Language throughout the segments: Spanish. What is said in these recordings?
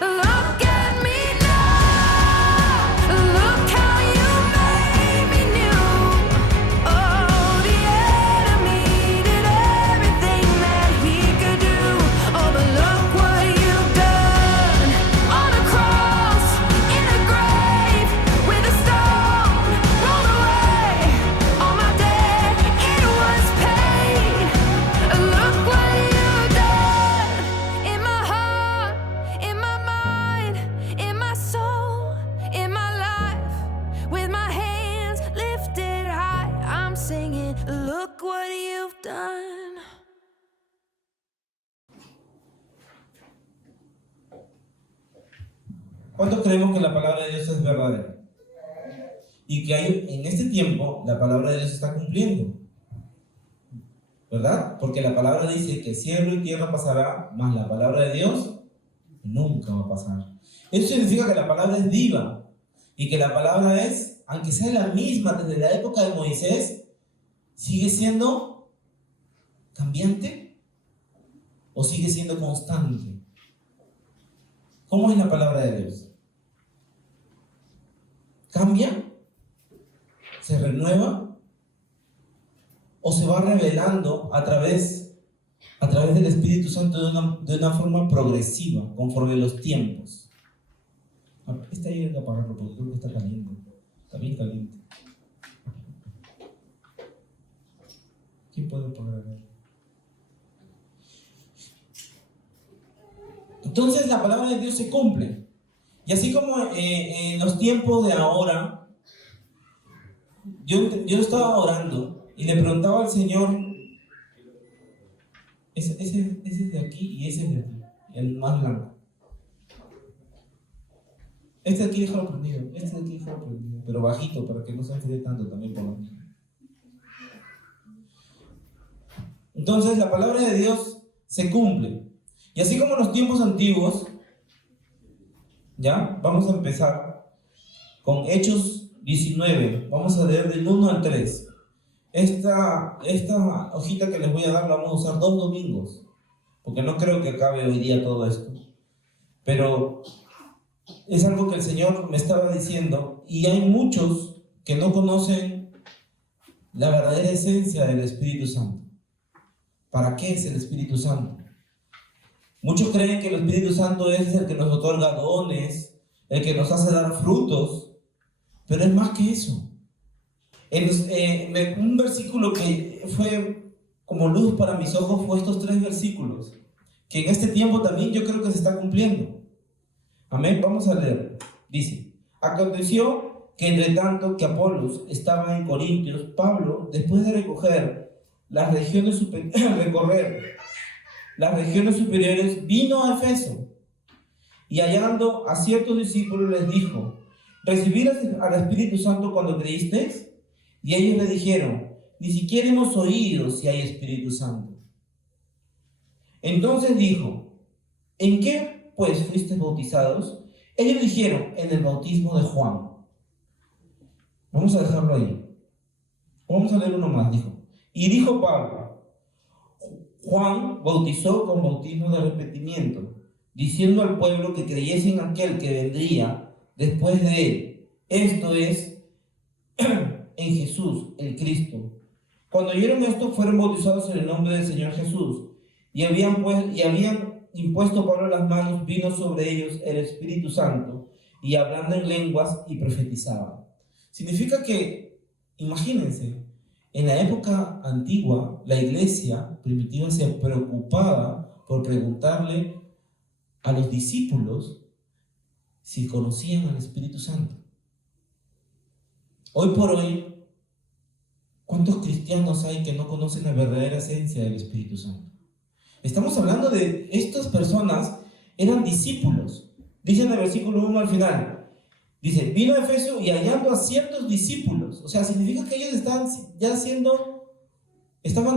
Look at me now. Look how you made me new. Oh, the enemy did everything that he could do. Oh, but look what you've done. On a cross, in a grave, with a stone rolled away. All my debt, it was paid. Look what you've done. In my heart, in my mind, in my soul, in my life. With my hands lifted high, I'm singing, look what you've done. ¿Cuántos creemos que la palabra de Dios es verdadera? Y que en este tiempo la palabra de Dios se está cumpliendo, ¿verdad? Porque la palabra dice que cielo y tierra pasará, mas la palabra de Dios nunca va a pasar. Eso significa que la palabra es viva y que la palabra es, aunque sea la misma desde la época de Moisés, sigue siendo cambiante o sigue siendo constante. ¿Cómo es la palabra de Dios? ¿Cambia? ¿Se renueva? ¿O se va revelando a través del Espíritu Santo de una forma progresiva, conforme los tiempos? Esta ahí hay que apagarlo porque creo que está caliente. Está bien caliente. ¿Quién puede apagar? Entonces la palabra de Dios se cumple. Y así como en los tiempos de ahora, yo estaba orando y le preguntaba al Señor, ese es de aquí y ese es de aquí, el más blanco. Este de aquí déjalo prendido, este de aquí déjalo prendido, pero bajito para que no se enfríe tanto también por la mía. Entonces la palabra de Dios se cumple. Y así como en los tiempos antiguos, ya, vamos a empezar con Hechos 19. Vamos a leer del 1 al 3. Esta hojita que les voy a dar la vamos a usar 2 domingos, porque no creo que acabe hoy día todo esto. Pero es algo que el Señor me estaba diciendo, y hay muchos que no conocen la verdadera esencia del Espíritu Santo. ¿Para qué es el Espíritu Santo? Muchos creen que el Espíritu Santo es el que nos otorga dones, el que nos hace dar frutos, pero es más que eso. Un versículo que fue como luz para mis ojos fue estos 3 versículos, que en este tiempo también yo creo que se está cumpliendo. Amén, vamos a leer. Dice: aconteció que entre tanto que Apolos estaba en Corintios, Pablo, después de recorrer las regiones superiores, vino a Efeso, y hallando a ciertos discípulos les dijo: ¿recibir al Espíritu Santo cuando creísteis? Y ellos le dijeron: ni siquiera hemos oído si hay Espíritu Santo. Entonces dijo: ¿en qué pues fuisteis bautizados? Ellos dijeron: en el bautismo de Juan. Vamos a dejarlo ahí. Vamos a leer uno más, dijo. Y dijo Pablo: Juan bautizó con bautismo de arrepentimiento, diciendo al pueblo que creyese en aquel que vendría después de él, esto es, en Jesús, el Cristo. Cuando oyeron esto, fueron bautizados en el nombre del Señor Jesús, y habían impuesto Pablo las manos, vino sobre ellos el Espíritu Santo, y hablando en lenguas y profetizaban. Significa que, imagínense, en la época antigua, la iglesia primitiva se preocupaba por preguntarle a los discípulos si conocían al Espíritu Santo. Hoy por hoy, ¿cuántos cristianos hay que no conocen la verdadera esencia del Espíritu Santo? Estamos hablando de estas personas, eran discípulos. Dice en el versículo 1 al final, dice: vino a Efeso y hallando a ciertos discípulos. O sea, significa que ellos estaban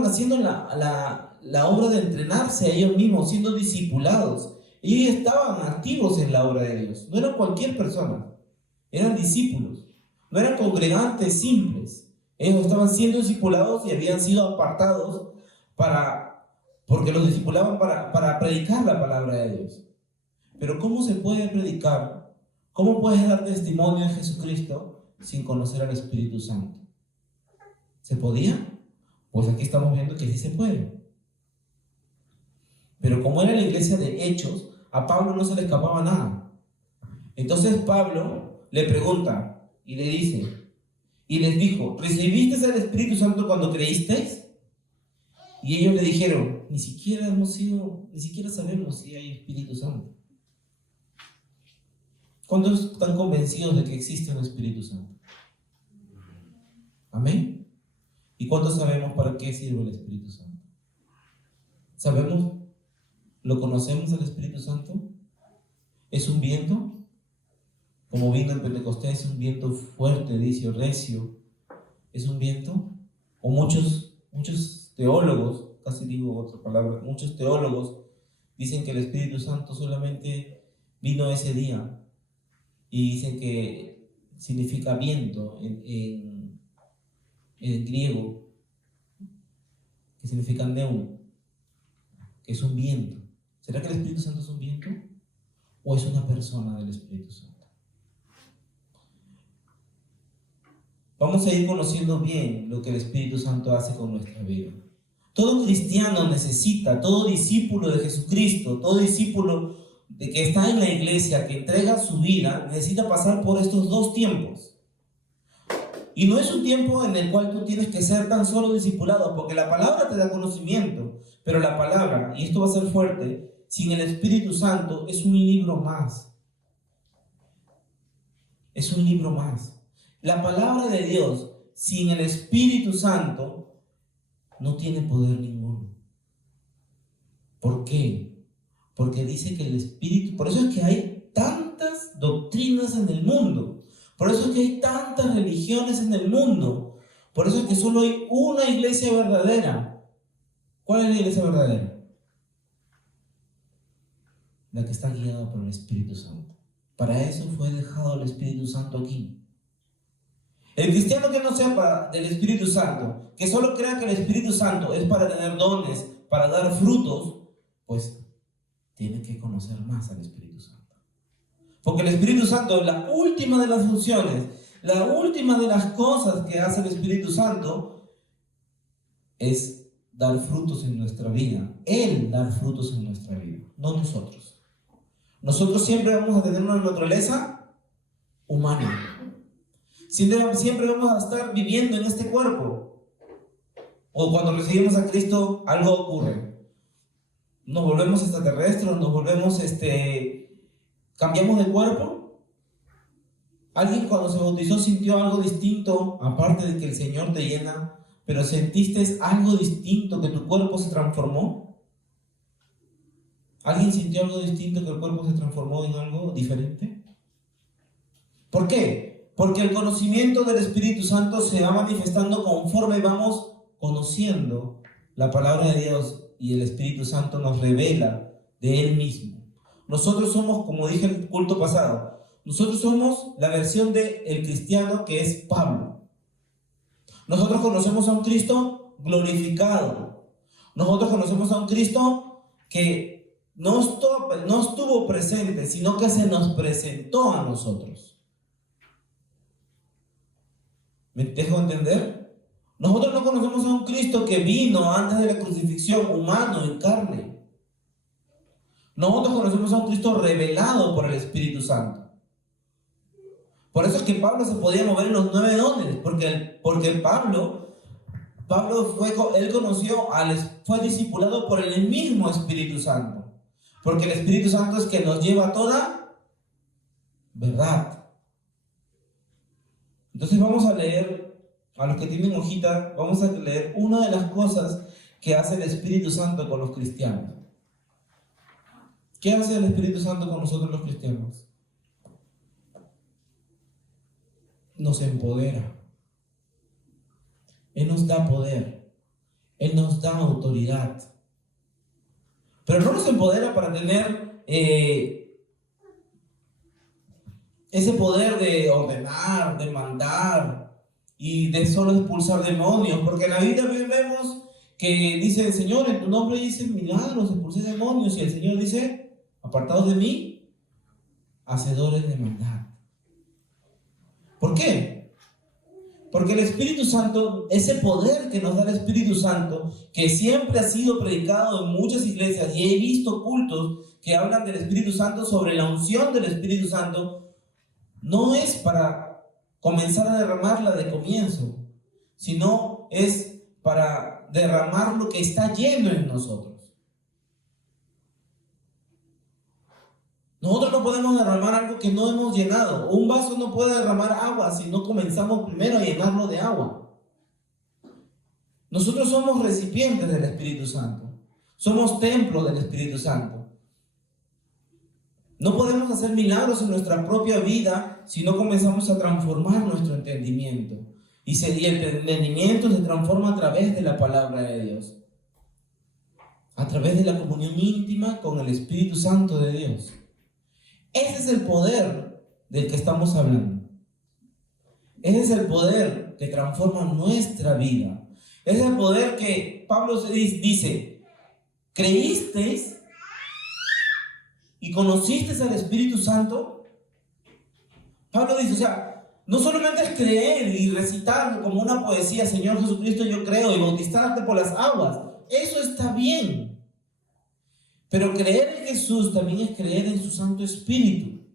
haciendo la obra de entrenarse a ellos mismos, siendo discipulados. Ellos estaban activos en la obra de Dios. No eran cualquier persona, eran discípulos. No eran congregantes simples. Ellos estaban siendo discipulados y habían sido apartados porque los discipulaban para predicar la palabra de Dios. Pero ¿cómo se puede predicar? ¿Cómo puedes dar testimonio de Jesucristo sin conocer al Espíritu Santo? ¿Se podía? Pues aquí estamos viendo que sí se puede. Pero como era la iglesia de Hechos, a Pablo no se le escapaba nada. Entonces Pablo le pregunta y le dice, y les dijo, ¿recibisteis el Espíritu Santo cuando creísteis? Y ellos le dijeron, ni siquiera sabemos si hay Espíritu Santo. ¿Cuántos están convencidos de que existe un Espíritu Santo? ¿Amén? ¿Y cuántos sabemos para qué sirve el Espíritu Santo? ¿Sabemos? ¿Lo conocemos al Espíritu Santo? ¿Es un viento? Como vino en Pentecostés, es un viento fuerte, dice, recio. ¿Es un viento? O muchos teólogos, casi digo otra palabra, muchos teólogos dicen que el Espíritu Santo solamente vino ese día y dicen que significa viento en griego, que significa neum, que es un viento. ¿Será que el Espíritu Santo es un viento o es una persona del Espíritu Santo? Vamos a ir conociendo bien lo que el Espíritu Santo hace con nuestra vida. Todo cristiano necesita, todo discípulo de Jesucristo, todo discípulo de que está en la iglesia, que entrega su vida, necesita pasar por estos dos tiempos. Y no es un tiempo en el cual tú tienes que ser tan solo discipulado, porque la palabra te da conocimiento, pero la palabra, y esto va a ser fuerte, sin el Espíritu Santo es un libro más. Es un libro más. La palabra de Dios, sin el Espíritu Santo, no tiene poder ninguno. ¿Por qué? Porque dice que el Espíritu... Por eso es que hay tantas doctrinas en el mundo. Por eso es que hay tantas religiones en el mundo. Por eso es que solo hay una iglesia verdadera. ¿Cuál es la iglesia verdadera? La que está guiada por el Espíritu Santo. Para eso fue dejado el Espíritu Santo aquí. El cristiano que no sepa del Espíritu Santo, que solo crea que el Espíritu Santo es para tener dones, para dar frutos, pues tiene que conocer más al Espíritu Santo. Porque el Espíritu Santo es la última de las funciones, la última de las cosas que hace el Espíritu Santo es dar frutos en nuestra vida. Él dar frutos en nuestra vida, no nosotros. Nosotros siempre vamos a tener una naturaleza humana. Siempre vamos a estar viviendo en este cuerpo. O cuando recibimos a Cristo, algo ocurre. Nos volvemos extraterrestres, nos volvemos, cambiamos de cuerpo. Alguien cuando se bautizó sintió algo distinto, aparte de que el Señor te llena, pero sentiste algo distinto, que tu cuerpo se transformó. ¿Alguien sintió algo distinto, que el cuerpo se transformó en algo diferente? ¿Por qué? Porque el conocimiento del Espíritu Santo se va manifestando conforme vamos conociendo la palabra de Dios y el Espíritu Santo nos revela de Él mismo. Nosotros somos, como dije en el culto pasado, nosotros somos la versión del cristiano que es Pablo. Nosotros conocemos a un Cristo glorificado. Nosotros conocemos a un Cristo que no estuvo presente, sino que se nos presentó a nosotros. ¿Me dejo entender? Nosotros no conocemos a un Cristo que vino antes de la crucifixión, humano, en carne. Nosotros conocemos a un Cristo revelado por el Espíritu Santo. Por eso es que Pablo se podía mover en los 9 dones, porque Pablo fue discipulado por el mismo Espíritu Santo. Porque el Espíritu Santo es que nos lleva a toda verdad. Entonces vamos a leer, a los que tienen hojita, vamos a leer una de las cosas que hace el Espíritu Santo con los cristianos. ¿Qué hace el Espíritu Santo con nosotros los cristianos? Nos empodera. Él nos da poder. Él nos da autoridad. Pero no nos empodera para tener ese poder de ordenar, de mandar y de solo expulsar demonios. Porque en la Biblia vemos que dice el Señor, en tu nombre hice milagros, expulsé demonios. Y el Señor dice, apartados de mí, hacedores de maldad. ¿Por qué? Porque el Espíritu Santo, ese poder que nos da el Espíritu Santo, que siempre ha sido predicado en muchas iglesias, y he visto cultos que hablan del Espíritu Santo, sobre la unción del Espíritu Santo, no es para comenzar a derramarla de comienzo, sino es para derramar lo que está lleno en nosotros. Nosotros no podemos derramar algo que no hemos llenado. Un vaso no puede derramar agua si no comenzamos primero a llenarlo de agua. Nosotros somos recipientes del Espíritu Santo. Somos templo del Espíritu Santo. No podemos hacer milagros en nuestra propia vida si no comenzamos a transformar nuestro entendimiento. Y el entendimiento se transforma a través de la palabra de Dios. A través de la comunión íntima con el Espíritu Santo de Dios. Ese es el poder del que estamos hablando. Ese es el poder que transforma nuestra vida. Ese es el poder que Pablo dice, ¿creísteis y conocisteis al Espíritu Santo? Pablo dice, o sea, no solamente es creer y recitar como una poesía, Señor Jesucristo, yo creo, y bautizarte por las aguas. Eso está bien. Pero creer en Jesús también es creer en su Santo Espíritu,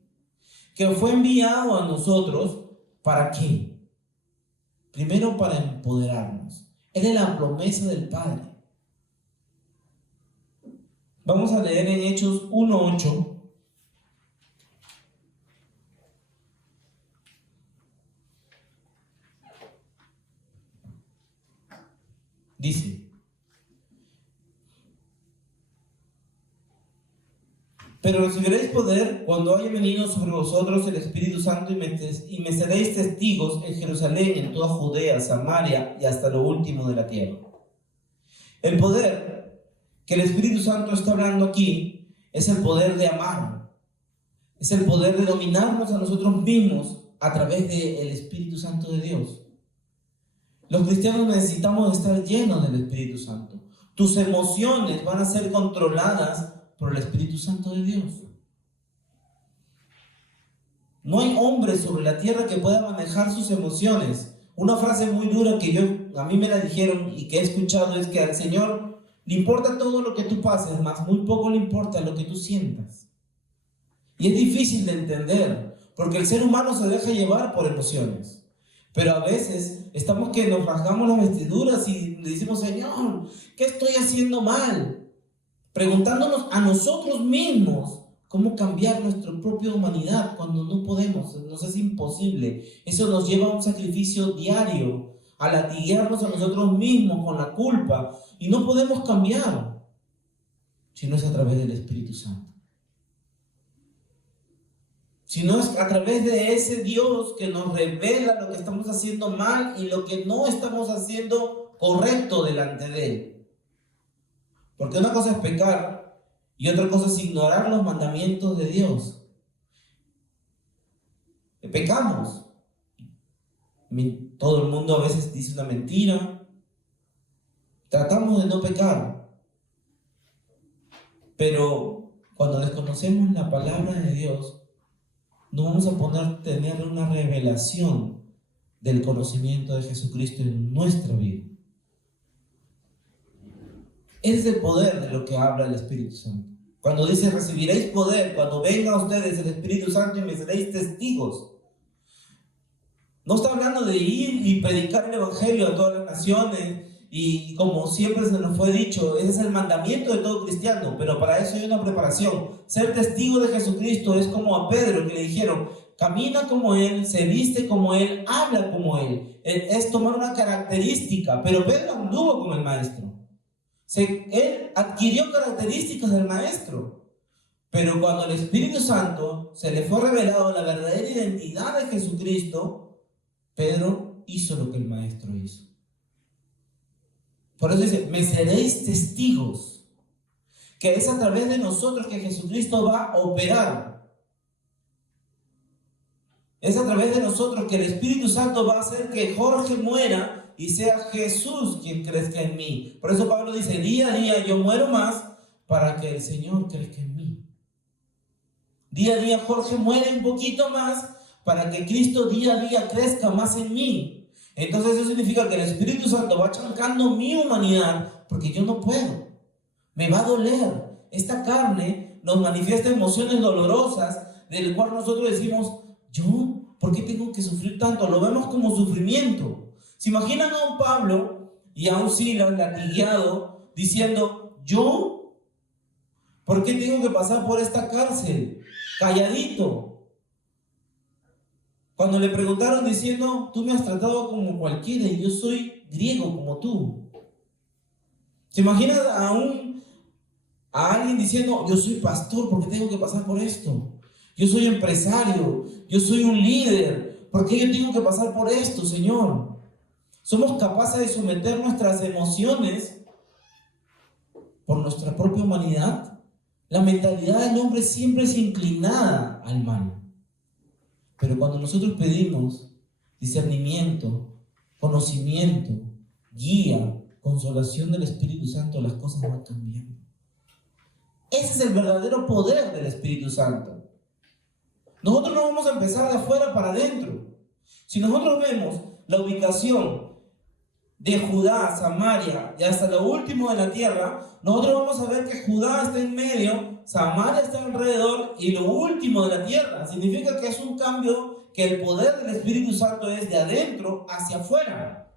que fue enviado a nosotros, ¿para qué? Primero para empoderarnos. Él es la promesa del Padre. Vamos a leer en Hechos 1:8. Dice: pero recibiréis poder cuando haya venido sobre vosotros el Espíritu Santo, y me seréis testigos en Jerusalén, en toda Judea, Samaria y hasta lo último de la tierra. El poder que el Espíritu Santo está hablando aquí es el poder de amar. Es el poder de dominarnos a nosotros mismos a través del Espíritu Santo de Dios. Los cristianos necesitamos estar llenos del Espíritu Santo. Tus emociones van a ser controladas por el Espíritu Santo de Dios. No hay hombre sobre la tierra que pueda manejar sus emociones. Una frase muy dura que a mí me la dijeron y que he escuchado es que al Señor le importa todo lo que tú pases, más muy poco le importa lo que tú sientas. Y es difícil de entender, porque el ser humano se deja llevar por emociones. Pero a veces estamos que nos rasgamos las vestiduras y le decimos, Señor, ¿qué estoy haciendo mal? Preguntándonos a nosotros mismos cómo cambiar nuestra propia humanidad cuando no podemos, nos es imposible. Eso nos lleva a un sacrificio diario, a latiguearnos a nosotros mismos con la culpa, y no podemos cambiar si no es a través del Espíritu Santo. Si no es a través de ese Dios que nos revela lo que estamos haciendo mal y lo que no estamos haciendo correcto delante de Él. Porque una cosa es pecar y otra cosa es ignorar los mandamientos de Dios. Pecamos. Todo el mundo a veces dice una mentira. Tratamos de no pecar. Pero cuando desconocemos la palabra de Dios, no vamos a tener una revelación del conocimiento de Jesucristo en nuestra vida. Ese es el poder de lo que habla el Espíritu Santo. Cuando dice, recibiréis poder cuando venga a ustedes el Espíritu Santo y me seréis testigos. No está hablando de ir y predicar el Evangelio a todas las naciones, y como siempre se nos fue dicho, ese es el mandamiento de todo cristiano, pero para eso hay una preparación. Ser testigo de Jesucristo es como a Pedro, que le dijeron, camina como Él, se viste como Él, habla como Él. Es tomar una característica, pero Pedro anduvo con el Maestro. Él adquirió características del Maestro, pero cuando el Espíritu Santo se le fue revelado la verdadera identidad de Jesucristo, Pedro hizo lo que el Maestro hizo. Por eso dice, me seréis testigos, que es a través de nosotros que Jesucristo va a operar. Es a través de nosotros que el Espíritu Santo va a hacer que Jorge muera y sea Jesús quien crezca en mí. Por eso Pablo dice, día a día yo muero más para que el Señor crezca en mí. Día a día Jorge muere un poquito más para que Cristo día a día crezca más en mí. Entonces eso significa que el Espíritu Santo va chancando mi humanidad porque yo no puedo. Me va a doler. Esta carne nos manifiesta emociones dolorosas del cual nosotros decimos, ¿yo? ¿Por qué tengo que sufrir tanto? Lo vemos como sufrimiento. ¿Se imaginan a un Pablo y a un Silas latigueado diciendo, ¿yo? ¿Por qué tengo que pasar por esta cárcel? Calladito. Cuando le preguntaron diciendo, tú me has tratado como cualquiera y yo soy griego como tú. ¿Se imaginan a alguien diciendo, yo soy pastor, ¿por qué tengo que pasar por esto? Yo soy empresario, yo soy un líder, ¿por qué yo tengo que pasar por esto, Señor? Somos capaces de someter nuestras emociones por nuestra propia humanidad. La mentalidad del hombre siempre es inclinada al mal. Pero cuando nosotros pedimos discernimiento, conocimiento, guía, consolación del Espíritu Santo, las cosas van cambiando. Ese es el verdadero poder del Espíritu Santo. Nosotros no vamos a empezar de afuera para adentro. Si nosotros vemos la ubicación de Judá, Samaria y hasta lo último de la tierra, nosotros vamos a ver que Judá está en medio, Samaria está alrededor y lo último de la tierra. Significa que es un cambio, que el poder del Espíritu Santo es de adentro hacia afuera.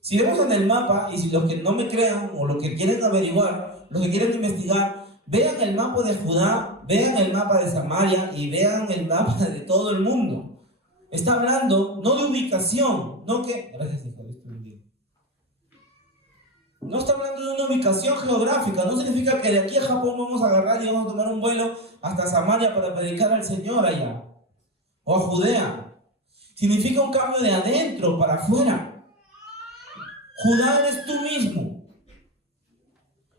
Si vemos en el mapa, y si los que no me crean o los que quieren averiguar, los que quieren investigar, vean el mapa de Judá, vean el mapa de Samaria y vean el mapa de todo el mundo. Está hablando no de ubicación, no que... Gracias, hijo, no está hablando de una ubicación geográfica. No significa que de aquí a Japón vamos a agarrar y vamos a tomar un vuelo hasta Samaria para predicar al Señor allá, o a Judea. Significa un cambio de adentro para afuera. Judá eres tú mismo.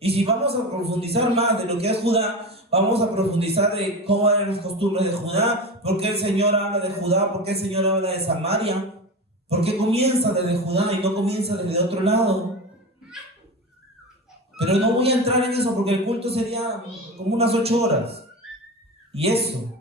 Y si vamos a profundizar más de lo que es Judá, vamos a profundizar de cómo eran las costumbres de Judá, por qué el Señor habla de Judá, por qué el Señor habla de Samaria, por qué comienza desde Judá y no comienza desde otro lado. Pero no voy a entrar en eso porque el culto sería como unas 8 horas. Y eso.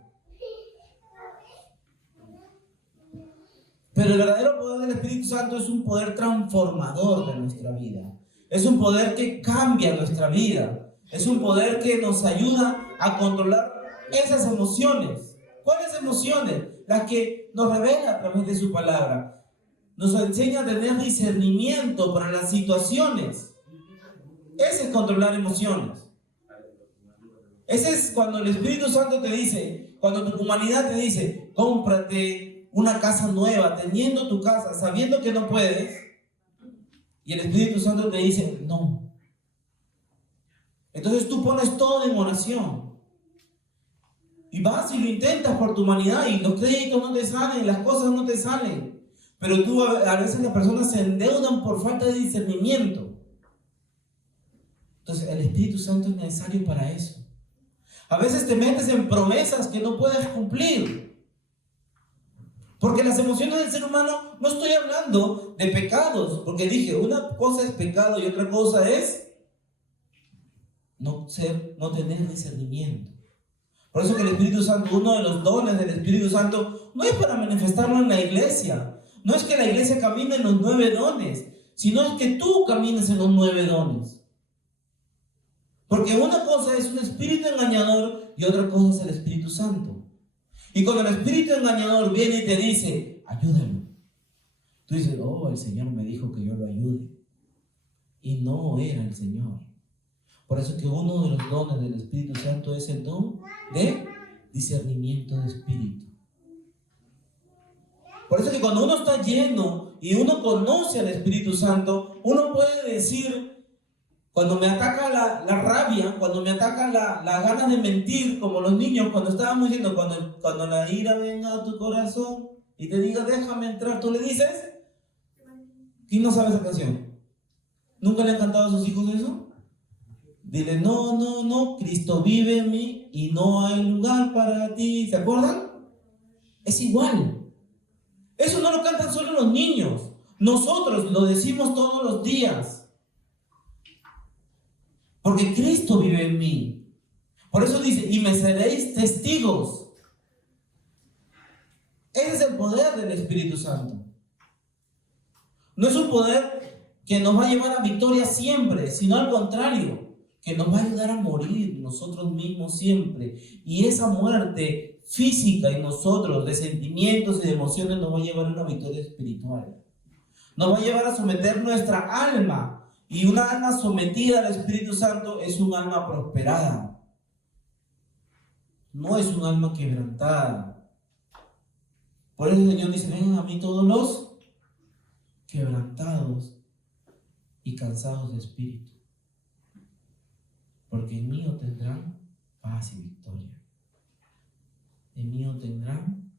Pero el verdadero poder del Espíritu Santo es un poder transformador de nuestra vida. Es un poder que cambia nuestra vida. Es un poder que nos ayuda a controlar esas emociones. ¿Cuáles emociones? Las que nos revela a través de su palabra. Nos enseña a tener discernimiento para las situaciones. Ese es controlar emociones. Ese es cuando el Espíritu Santo te dice, cuando tu humanidad te dice, cómprate una casa nueva, teniendo tu casa, sabiendo que no puedes, y el Espíritu Santo te dice, no. Entonces tú pones todo en oración. Y vas y lo intentas por tu humanidad, y los créditos no te salen, las cosas no te salen. Pero tú, a veces las personas se endeudan por falta de discernimiento. Entonces el Espíritu Santo es necesario para eso. A veces te metes en promesas que no puedes cumplir. Porque las emociones del ser humano, no estoy hablando de pecados, porque dije, una cosa es pecado y otra cosa es no tener discernimiento. Por eso que el Espíritu Santo, uno de los dones del Espíritu Santo, no es para manifestarlo en la iglesia. No es que la iglesia camine en los 9 dones, sino es que tú camines en los 9 dones. Porque una cosa es un espíritu engañador y otra cosa es el Espíritu Santo. Y cuando el espíritu engañador viene y te dice, ayúdalo, tú dices, oh, el Señor me dijo que yo lo ayude. Y no era el Señor. Por eso que uno de los dones del Espíritu Santo es el don de discernimiento de espíritu. Por eso que cuando uno está lleno y uno conoce al Espíritu Santo, uno puede decir, cuando me ataca la rabia, cuando me atacan las ganas de mentir, como los niños, cuando estábamos diciendo, cuando la ira venga a tu corazón y te diga, déjame entrar, tú le dices, ¿quién no sabe esa canción? ¿Nunca le han cantado a sus hijos eso? Dile, no, Cristo vive en mí y no hay lugar para ti. ¿Se acuerdan? Es igual. Eso no lo cantan solo los niños. Nosotros lo decimos todos los días. Porque Cristo vive en mí. Por eso dice, y me seréis testigos. Ese es el poder del Espíritu Santo. No es un poder que nos va a llevar a victoria siempre, sino al contrario, que nos va a ayudar a morir nosotros mismos siempre. Y esa muerte física en nosotros, de sentimientos y de emociones, nos va a llevar a una victoria espiritual. Nos va a llevar a someter nuestra alma. Y una alma sometida al Espíritu Santo es un alma prosperada. No es un alma quebrantada. Por eso el Señor dice, vengan a mí todos los quebrantados y cansados de espíritu, porque en mí obtendrán paz y victoria. En mí obtendrán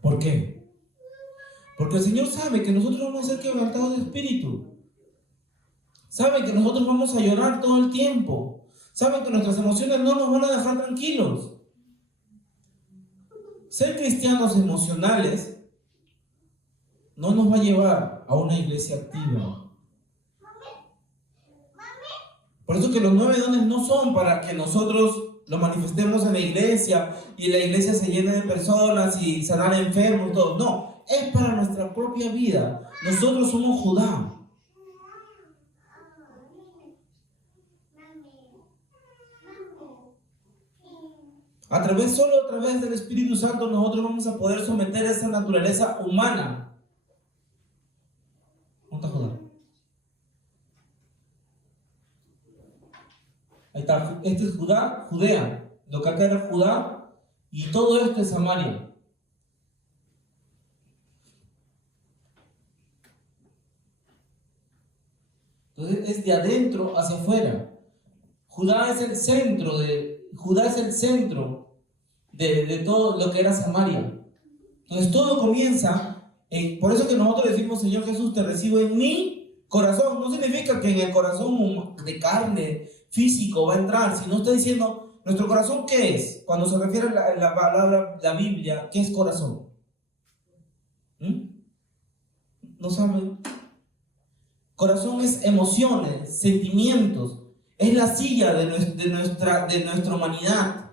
¿por qué? Porque el Señor sabe que nosotros vamos a ser quebrantados de espíritu. Sabe que nosotros vamos a llorar todo el tiempo. Sabe que nuestras emociones no nos van a dejar tranquilos. Ser cristianos emocionales no nos va a llevar a una iglesia activa. Por eso que los 9 dones no son para que nosotros lo manifestemos en la iglesia y la iglesia se llene de personas y sanar enfermos, todo. No, es para nuestra propia vida. Nosotros somos Judá. Solo a través del Espíritu Santo nosotros vamos a poder someter esa naturaleza humana. ¿Dónde está Judá? Ahí está, este es Judá, Judea. Lo que acá era Judá y todo esto es Samaria. Entonces es de adentro hacia afuera. Judá es el centro de todo lo que era Samaria. Entonces todo comienza, por eso que nosotros decimos, Señor Jesús, te recibo en mi corazón. No significa que en el corazón de carne, físico, va a entrar, sino está diciendo, ¿nuestro corazón qué es? Cuando se refiere a la palabra, la Biblia, ¿qué es corazón? ¿No saben? Corazón es emociones, sentimientos, es la silla de nuestra humanidad.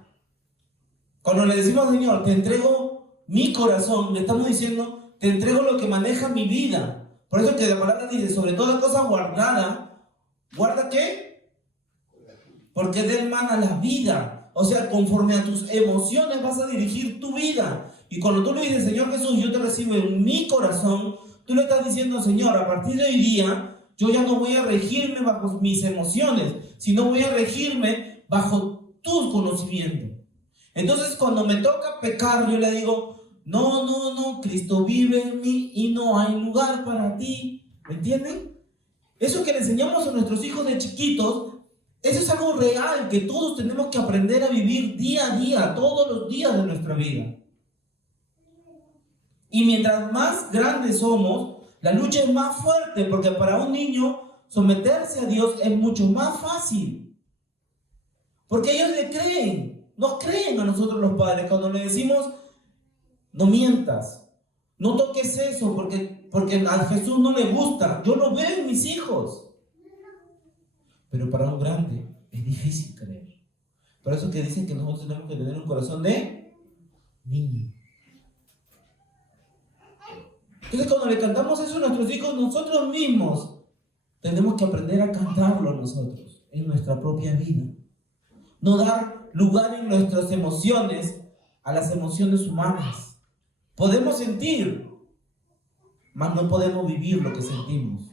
Cuando le decimos, Señor, te entrego mi corazón, le estamos diciendo, te entrego lo que maneja mi vida. Por eso que la palabra dice, sobre toda cosa guardada, ¿guarda qué? Porque de él mana la vida. O sea, conforme a tus emociones vas a dirigir tu vida. Y cuando tú le dices, Señor Jesús, yo te recibo en mi corazón, tú le estás diciendo, Señor, a partir de hoy día, yo ya no voy a regirme bajo mis emociones, sino voy a regirme bajo tus conocimientos. Entonces, cuando me toca pecar, yo le digo, no, Cristo vive en mí y no hay lugar para ti. ¿Me entienden? Eso que le enseñamos a nuestros hijos de chiquitos, eso es algo real que todos tenemos que aprender a vivir día a día, todos los días de nuestra vida. Y mientras más grandes somos, la lucha es más fuerte, porque para un niño someterse a Dios es mucho más fácil. Porque ellos le creen, nos creen a nosotros los padres. Cuando le decimos, no mientas, no toques eso, porque a Jesús no le gusta. Yo lo veo en mis hijos. Pero para un grande es difícil creer. Por eso que dicen que nosotros tenemos que tener un corazón de niño. Entonces cuando le cantamos eso a nuestros hijos, nosotros mismos tenemos que aprender a cantarlo nosotros, en nuestra propia vida. No dar lugar en nuestras emociones a las emociones humanas. Podemos sentir, mas no podemos vivir lo que sentimos.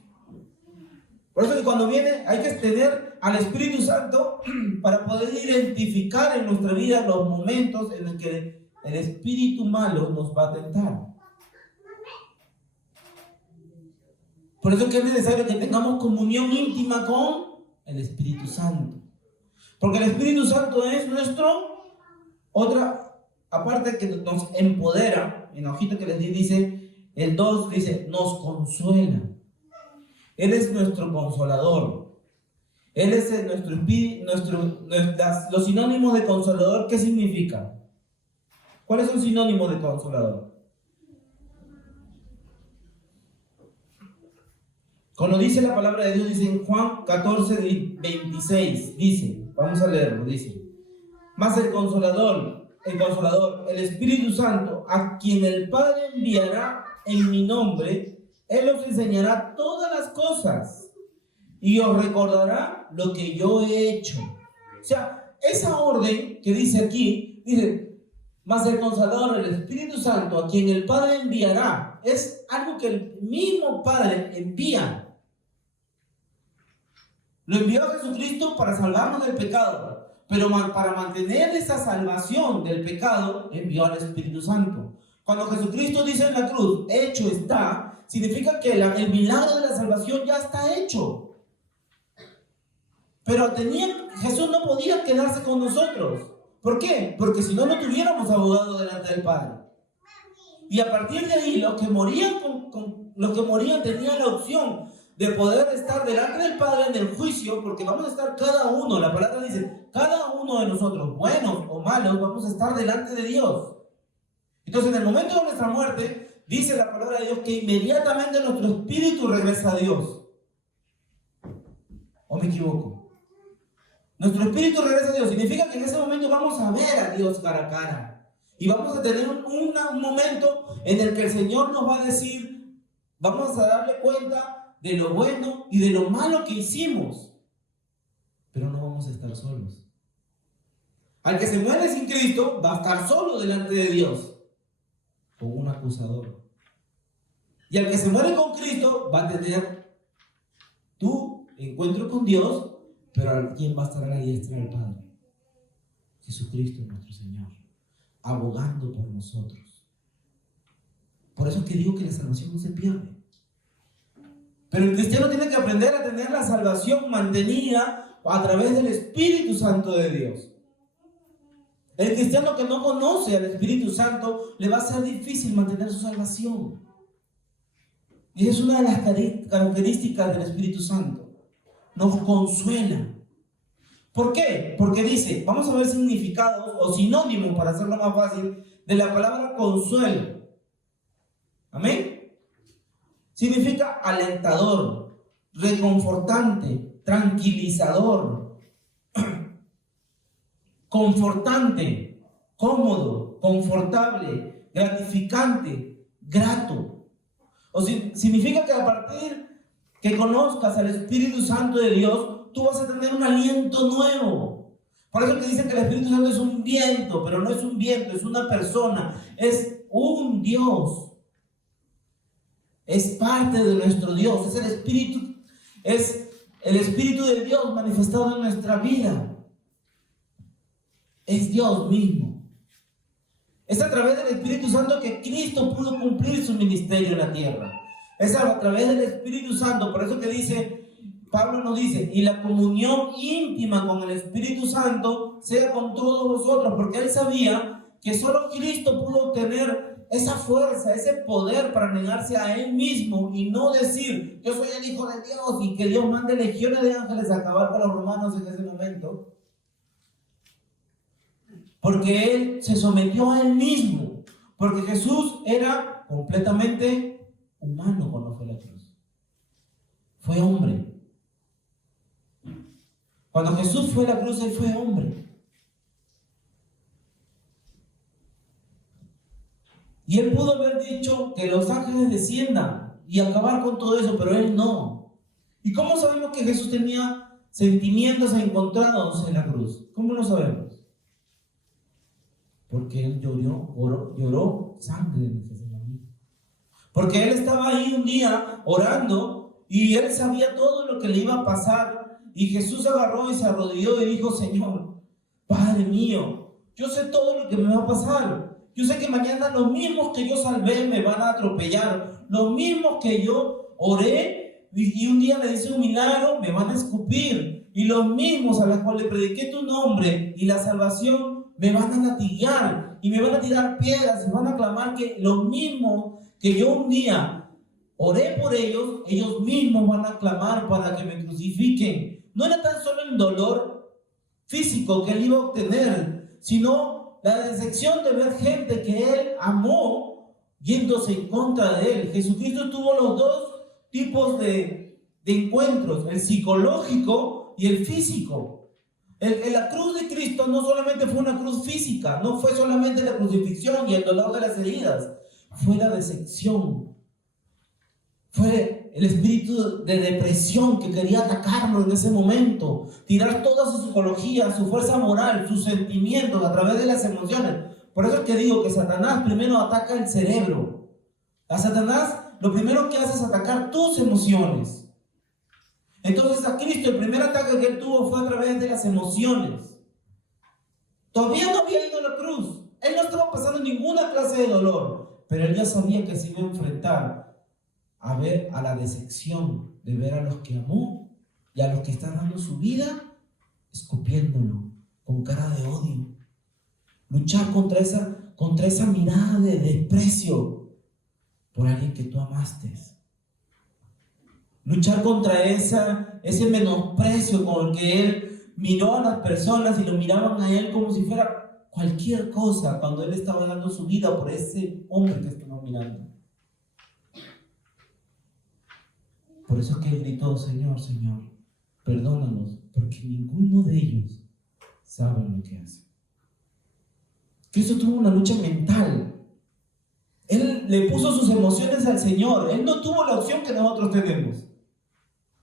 Por eso que cuando viene hay que tener al Espíritu Santo para poder identificar en nuestra vida los momentos en los que el espíritu malo nos va a tentar. Por eso que es necesario que tengamos comunión íntima con el Espíritu Santo. Porque el Espíritu Santo es otra, aparte que nos empodera, en la hojita que les di dice, el 2 dice, nos consuela. Él es nuestro consolador. Él es nuestro espíritu, los sinónimos de consolador, ¿qué significa? ¿Cuál es un sinónimo de consolador? Cuando dice la palabra de Dios, dice en Juan 14:26, dice, vamos a leerlo, dice: mas el Consolador, el Espíritu Santo, a quien el Padre enviará en mi nombre, Él os enseñará todas las cosas y os recordará lo que yo he hecho. O sea, esa orden que dice aquí, dice, mas el Consolador, el Espíritu Santo, a quien el Padre enviará, es algo que el mismo Padre envía. Lo envió a Jesucristo para salvarnos del pecado, pero para mantener esa salvación del pecado, envió al Espíritu Santo. Cuando Jesucristo dice en la cruz, hecho está, significa que el milagro de la salvación ya está hecho. Pero Jesús no podía quedarse con nosotros. ¿Por qué? Porque si no, no tuviéramos abogado delante del Padre. Y a partir de ahí, los que morían tenían la opción de poder estar delante del Padre en el juicio, porque vamos a estar cada uno, la palabra dice, cada uno de nosotros, buenos o malos, vamos a estar delante de Dios. Entonces, en el momento de nuestra muerte, dice la palabra de Dios que inmediatamente nuestro espíritu regresa a Dios. ¿O me equivoco? Nuestro espíritu regresa a Dios. Significa que en ese momento vamos a ver a Dios cara a cara. Y vamos a tener un momento en el que el Señor nos va a decir, vamos a darle cuenta de lo bueno y de lo malo que hicimos. Pero no vamos a estar solos. Al que se muere sin Cristo va a estar solo delante de Dios, con un acusador. Y al que se muere con Cristo va a tener tu encuentro con Dios, pero ¿quién va a estar a la diestra del Padre? Jesucristo nuestro Señor, abogando por nosotros. Por eso es que digo que la salvación no se pierde. Pero el cristiano tiene que aprender a tener la salvación mantenida a través del Espíritu Santo de Dios. El cristiano que no conoce al Espíritu Santo, le va a ser difícil mantener su salvación. Y esa es una de las características del Espíritu Santo. Nos consuela. ¿Por qué? Porque dice, vamos a ver significados o sinónimos, para hacerlo más fácil, de la palabra consuelo. ¿Amén? Significa alentador, reconfortante, tranquilizador, confortante, cómodo, confortable, gratificante, grato. O sea, significa que a partir que conozcas al Espíritu Santo de Dios, tú vas a tener un aliento nuevo. Por eso que dicen que el Espíritu Santo es un viento, pero no es un viento, es una persona, es un Dios. Es parte de nuestro Dios, es el Espíritu de Dios manifestado en nuestra vida. Es Dios mismo. Es a través del Espíritu Santo que Cristo pudo cumplir su ministerio en la tierra. Es a través del Espíritu Santo, por eso que dice, Pablo nos dice, y la comunión íntima con el Espíritu Santo sea con todos vosotros, porque él sabía que solo Cristo pudo tener esa fuerza, ese poder para negarse a él mismo y no decir, yo soy el Hijo de Dios, y que Dios mande legiones de ángeles a acabar con los romanos en ese momento. Porque él se sometió a él mismo, porque Jesús era completamente humano cuando fue a la cruz. Fue hombre. Cuando Jesús fue a la cruz, él fue hombre. Y él pudo haber dicho que los ángeles desciendan y acabar con todo eso, pero él no. ¿Y cómo sabemos que Jesús tenía sentimientos encontrados en la cruz? ¿Cómo lo sabemos? Porque él lloró sangre en Getsemaní. Porque él estaba ahí un día orando y él sabía todo lo que le iba a pasar. Y Jesús agarró y se arrodilló y dijo, Señor, Padre mío, yo sé todo lo que me va a pasar. Yo sé que mañana los mismos que yo salvé me van a atropellar. Los mismos que yo oré y un día le hice un milagro me van a escupir. Y los mismos a los cuales le prediqué tu nombre y la salvación me van a latigar y me van a tirar piedras y van a clamar que los mismos que yo un día oré por ellos, ellos mismos van a clamar para que me crucifiquen. No era tan solo el dolor físico que él iba a obtener, sino la decepción de ver gente que él amó yéndose en contra de él. Jesucristo tuvo los dos tipos de de encuentros, el psicológico y el físico. La cruz de Cristo no solamente fue una cruz física, no fue solamente la crucifixión y el dolor de las heridas, fue la decepción, fue el espíritu de depresión que quería atacarlo en ese momento, tirar toda su psicología, su fuerza moral, sus sentimientos a través de las emociones. Por eso es que digo que Satanás primero ataca el cerebro. A Satanás lo primero que hace es atacar tus emociones. Entonces a Cristo el primer ataque que él tuvo fue a través de las emociones. Todavía no había ido a la cruz. Él no estaba pasando ninguna clase de dolor, pero él ya sabía que se iba a enfrentar a ver a la decepción de ver a los que amó y a los que están dando su vida escupiéndolo con cara de odio. Luchar contra esa mirada de desprecio por alguien que tú amaste. Luchar contra ese menosprecio con el que él miró a las personas y lo miraban a él como si fuera cualquier cosa cuando él estaba dando su vida por ese hombre que estaba mirando. Por eso es que él gritó: Señor, Señor, perdónanos, porque ninguno de ellos sabe lo que hace. Cristo tuvo una lucha mental. Él le puso sus emociones al Señor. Él no tuvo la opción que nosotros tenemos.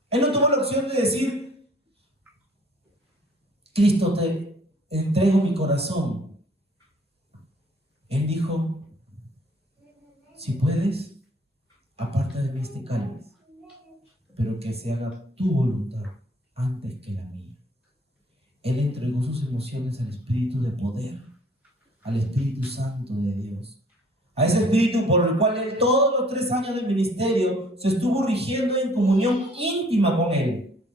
Él no tuvo la opción de decir: Cristo, te entrego mi corazón. Él dijo: si puedes, aparta de mí este cáliz, pero que se haga tu voluntad antes que la mía. Él entregó sus emociones al Espíritu de poder, al Espíritu Santo de Dios, a ese Espíritu por el cual él todos los 3 años de ministerio se estuvo rigiendo en comunión íntima con él.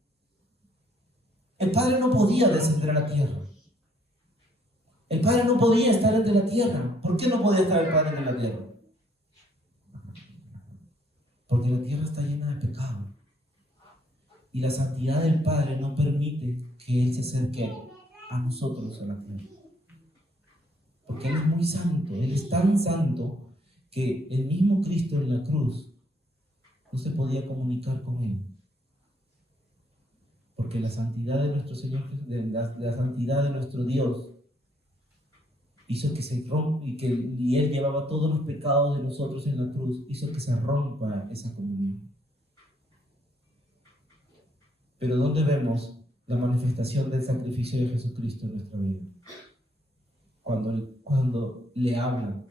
El Padre no podía descender a la tierra. El Padre no podía estar entre la tierra. ¿Por qué no podía estar el Padre en la tierra? Porque la tierra está llena de pecado. Y la santidad del Padre no permite que Él se acerque a nosotros a la tierra. Porque Él es muy santo. Él es tan santo que el mismo Cristo en la cruz no se podía comunicar con Él. Porque la santidad de nuestro Señor, la santidad de nuestro Dios, hizo que se rompa y Él llevaba todos los pecados de nosotros en la cruz, hizo que se rompa esa comunión. Pero ¿dónde vemos la manifestación del sacrificio de Jesucristo en nuestra vida? Cuando le habla,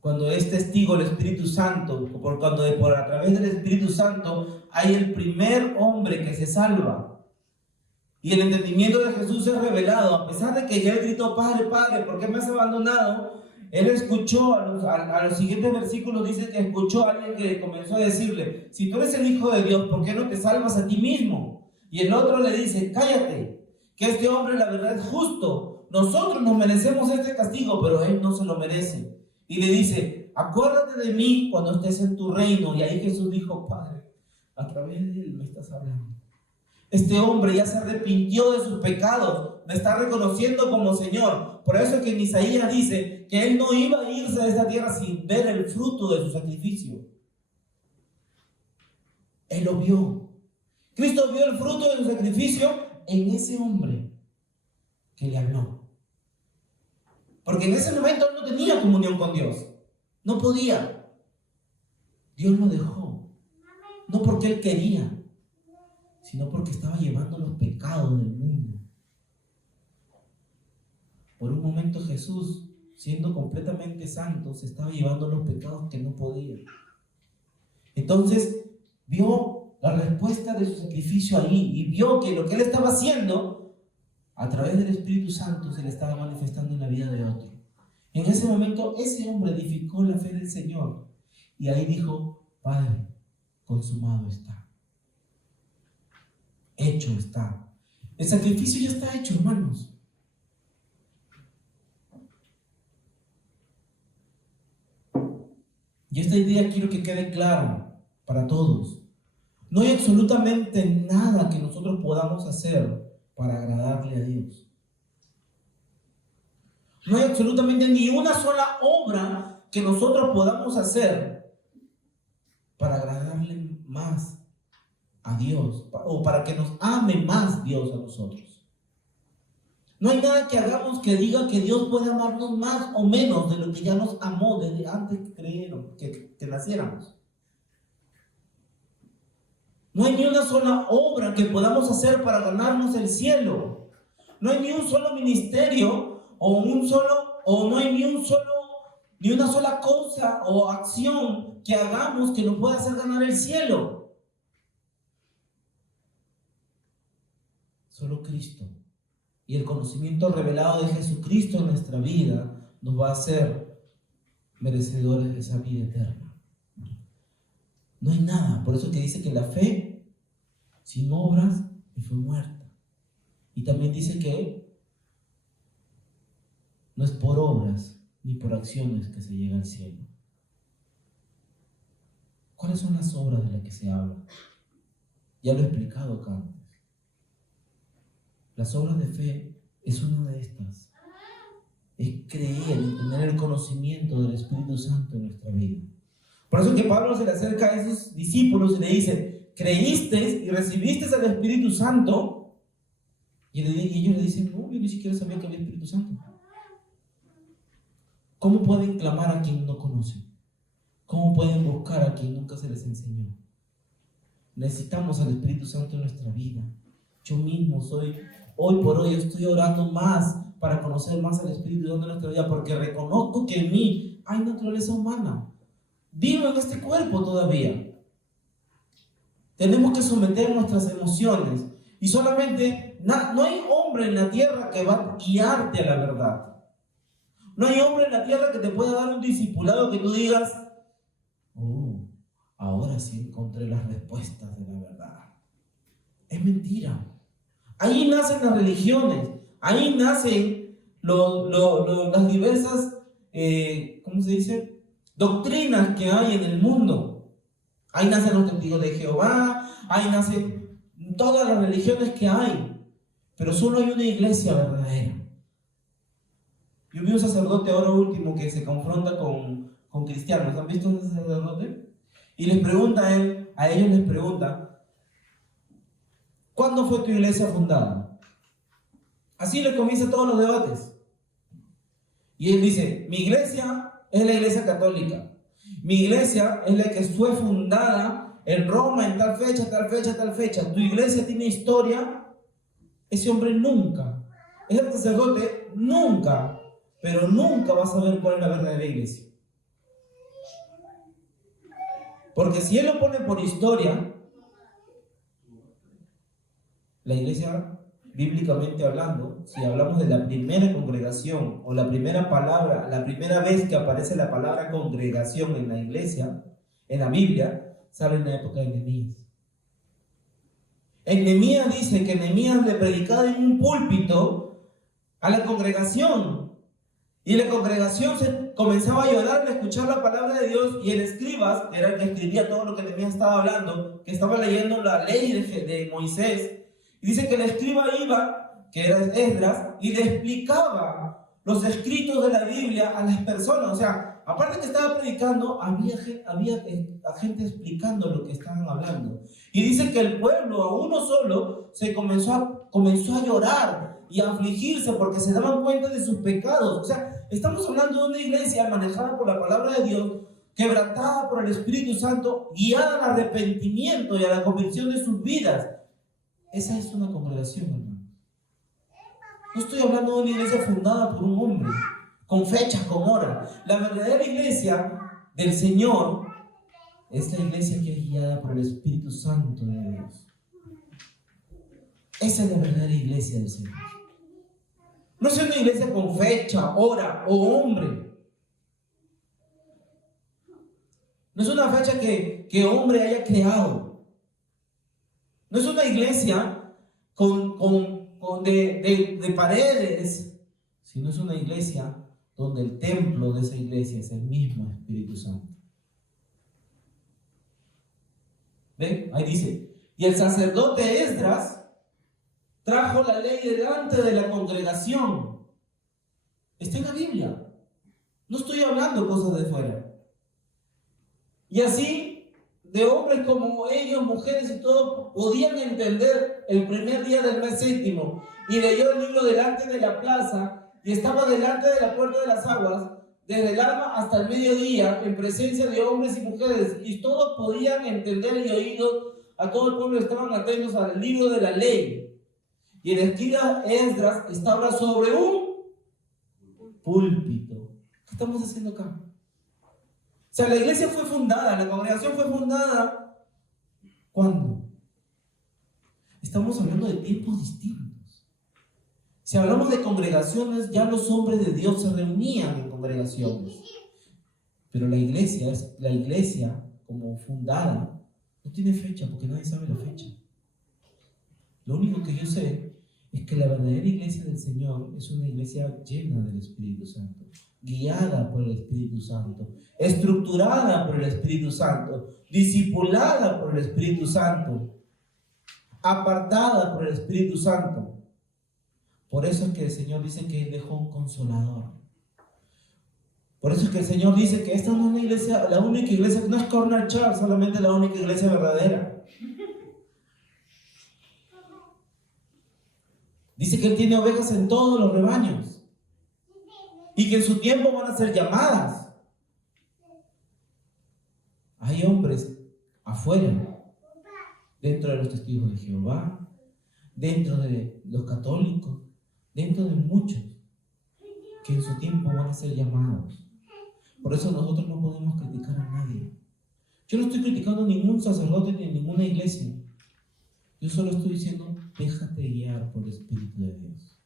cuando es testigo el Espíritu Santo, cuando a través del Espíritu Santo hay el primer hombre que se salva. Y el entendimiento de Jesús es revelado, a pesar de que ya él gritó: Padre, Padre, ¿por qué me has abandonado? Él escuchó, a los siguientes versículos dice que escuchó a alguien que comenzó a decirle: si tú eres el Hijo de Dios, ¿por qué no te salvas a ti mismo? Y el otro le dice: cállate, que este hombre la verdad es justo. Nosotros nos merecemos este castigo, pero él no se lo merece. Y le dice: acuérdate de mí cuando estés en tu reino. Y ahí Jesús dijo: Padre, a través de él me estás hablando. Este hombre ya se arrepintió de sus pecados, me está reconociendo como Señor. Por eso es que en Isaías dice que él no iba a irse de esta tierra sin ver el fruto de su sacrificio. Él lo vio. Cristo vio el fruto de su sacrificio en ese hombre que le habló. Porque en ese momento él no tenía comunión con Dios. No podía. Dios lo dejó. No porque él quería, sino porque estaba llevando los pecados del mundo. Por un momento Jesús, siendo completamente santo, se estaba llevando los pecados que no podía. Entonces vio la respuesta de su sacrificio ahí y vio que lo que él estaba haciendo a través del Espíritu Santo se le estaba manifestando en la vida de otro. En ese momento ese hombre edificó la fe del Señor y ahí dijo: Padre, consumado está. Hecho está. El sacrificio ya está hecho, hermanos. Y esta idea quiero que quede claro para todos. No hay absolutamente nada que nosotros podamos hacer para agradarle a Dios. No hay absolutamente ni una sola obra que nosotros podamos hacer para agradarle más a Dios o para que nos ame más Dios a nosotros. No hay nada que hagamos que diga que Dios puede amarnos más o menos de lo que ya nos amó desde antes que creyeron, que naciéramos. No hay ni una sola obra que podamos hacer para ganarnos el cielo. No hay ni un solo ministerio no hay ni una sola cosa o acción que hagamos que nos pueda hacer ganar el cielo. Solo Cristo. Y el conocimiento revelado de Jesucristo en nuestra vida nos va a hacer merecedores de esa vida eterna. No hay nada. Por eso que dice que la fe sin obras fue muerta. Y también dice que no es por obras ni por acciones que se llega al cielo. ¿Cuáles son las obras de las que se habla? Ya lo he explicado acá antes. Las obras de fe es una de estas. Es creer y tener el conocimiento del Espíritu Santo en nuestra vida. Por eso que Pablo se le acerca a esos discípulos y le dice: ¿creísteis y recibisteis al Espíritu Santo? Y ellos le dicen: no, yo ni siquiera sabía que había Espíritu Santo. ¿Cómo pueden clamar a quien no conocen? ¿Cómo pueden buscar a quien nunca se les enseñó? Necesitamos al Espíritu Santo en nuestra vida. Yo mismo hoy por hoy estoy orando más para conocer más al Espíritu Santo en nuestra vida, porque reconozco que en mí hay naturaleza humana. Vivo en este cuerpo todavía. Tenemos que someter nuestras emociones. Y solamente, no hay hombre en la tierra que va a guiarte a la verdad. No hay hombre en la tierra que te pueda dar un discipulado que tú digas: oh, ahora sí encontré las respuestas de la verdad. Es mentira. Ahí nacen las religiones. Ahí nacen las diversas, ¿cómo se dice?, doctrinas que hay en el mundo. Ahí nacen los testigos de Jehová. Ahí nacen todas las religiones que hay. Pero solo hay una iglesia verdadera. Yo vi un sacerdote ahora último que se confronta con cristianos. ¿Han visto un sacerdote? Y les pregunta a ellos les pregunta: ¿cuándo fue tu iglesia fundada? Así le comienza todos los debates. Y él dice: mi iglesia es la iglesia católica. Mi iglesia es la que fue fundada en Roma en tal fecha, tal fecha, tal fecha. ¿Tu iglesia tiene historia? Ese hombre nunca, ese sacerdote nunca, pero nunca va a saber cuál es la verdadera iglesia. Porque si él lo pone por historia, la iglesia, bíblicamente hablando, si hablamos de la primera congregación o la primera palabra, la primera vez que aparece la palabra congregación en la iglesia, en la Biblia, sale en la época de Nehemías. En Nehemías dice que Nehemías le predicaba en un púlpito a la congregación, y la congregación se comenzaba a llorar al escuchar la palabra de Dios, y el escribas, que era el que escribía todo lo que Nehemías estaba hablando, que estaba leyendo la ley de Moisés, y dice que el escriba iba, que era Esdras, y le explicaba los escritos de la Biblia a las personas. O sea, aparte que estaba predicando, había gente explicando lo que estaban hablando. Y dice que el pueblo, a uno solo, se comenzó a llorar y a afligirse porque se daban cuenta de sus pecados. O sea, estamos hablando de una iglesia manejada por la palabra de Dios, quebrantada por el Espíritu Santo, guiada al arrepentimiento y a la convicción de sus vidas. Esa es una congregación, hermano. No estoy hablando de una iglesia fundada por un hombre, con fechas, con horas. La verdadera iglesia del Señor es la iglesia que es guiada por el Espíritu Santo de Dios. Esa es la verdadera iglesia del Señor. No es una iglesia con fecha, hora o hombre. No es una fecha que hombre haya creado. No es una iglesia de paredes, sino es una iglesia donde el templo de esa iglesia es el mismo Espíritu Santo. ¿Ven? Ahí dice: y el sacerdote Esdras trajo la ley delante de la congregación. Está en la Biblia. No estoy hablando cosas de fuera. Y así de hombres como ellos, mujeres y todo, podían entender el primer día del mes séptimo. Y leyó el libro delante de la plaza y estaba delante de la puerta de las aguas, desde el alba hasta el mediodía, en presencia de hombres y mujeres. Y todos podían entender y oído, a todo el pueblo estaban atentos al libro de la ley. Y el escriba Esdras estaba sobre un púlpito. ¿Qué estamos haciendo acá? O sea, la iglesia fue fundada, la congregación fue fundada. ¿Cuándo? Estamos hablando de tiempos distintos. Si hablamos de congregaciones, ya los hombres de Dios se reunían en congregaciones. Pero la iglesia como fundada, no tiene fecha porque nadie sabe la fecha. Lo único que yo sé es que la verdadera iglesia del Señor es una iglesia llena del Espíritu Santo, guiada por el Espíritu Santo, estructurada por el Espíritu Santo, discipulada por el Espíritu Santo, apartada por el Espíritu Santo. Por eso es que el Señor dice que Él dejó un consolador. Por eso es que el Señor dice que esta no es una iglesia, la única iglesia, no es Corner Church, solamente la única iglesia verdadera. Dice que Él tiene ovejas en todos los rebaños y que en su tiempo van a ser llamadas. Hay hombres afuera, dentro de los testigos de Jehová, dentro de los católicos, dentro de muchos, que en su tiempo van a ser llamados. Por eso nosotros no podemos criticar a nadie. Yo no estoy criticando a ningún sacerdote ni a ninguna iglesia. Yo solo estoy diciendo, déjate guiar por el Espíritu de Dios.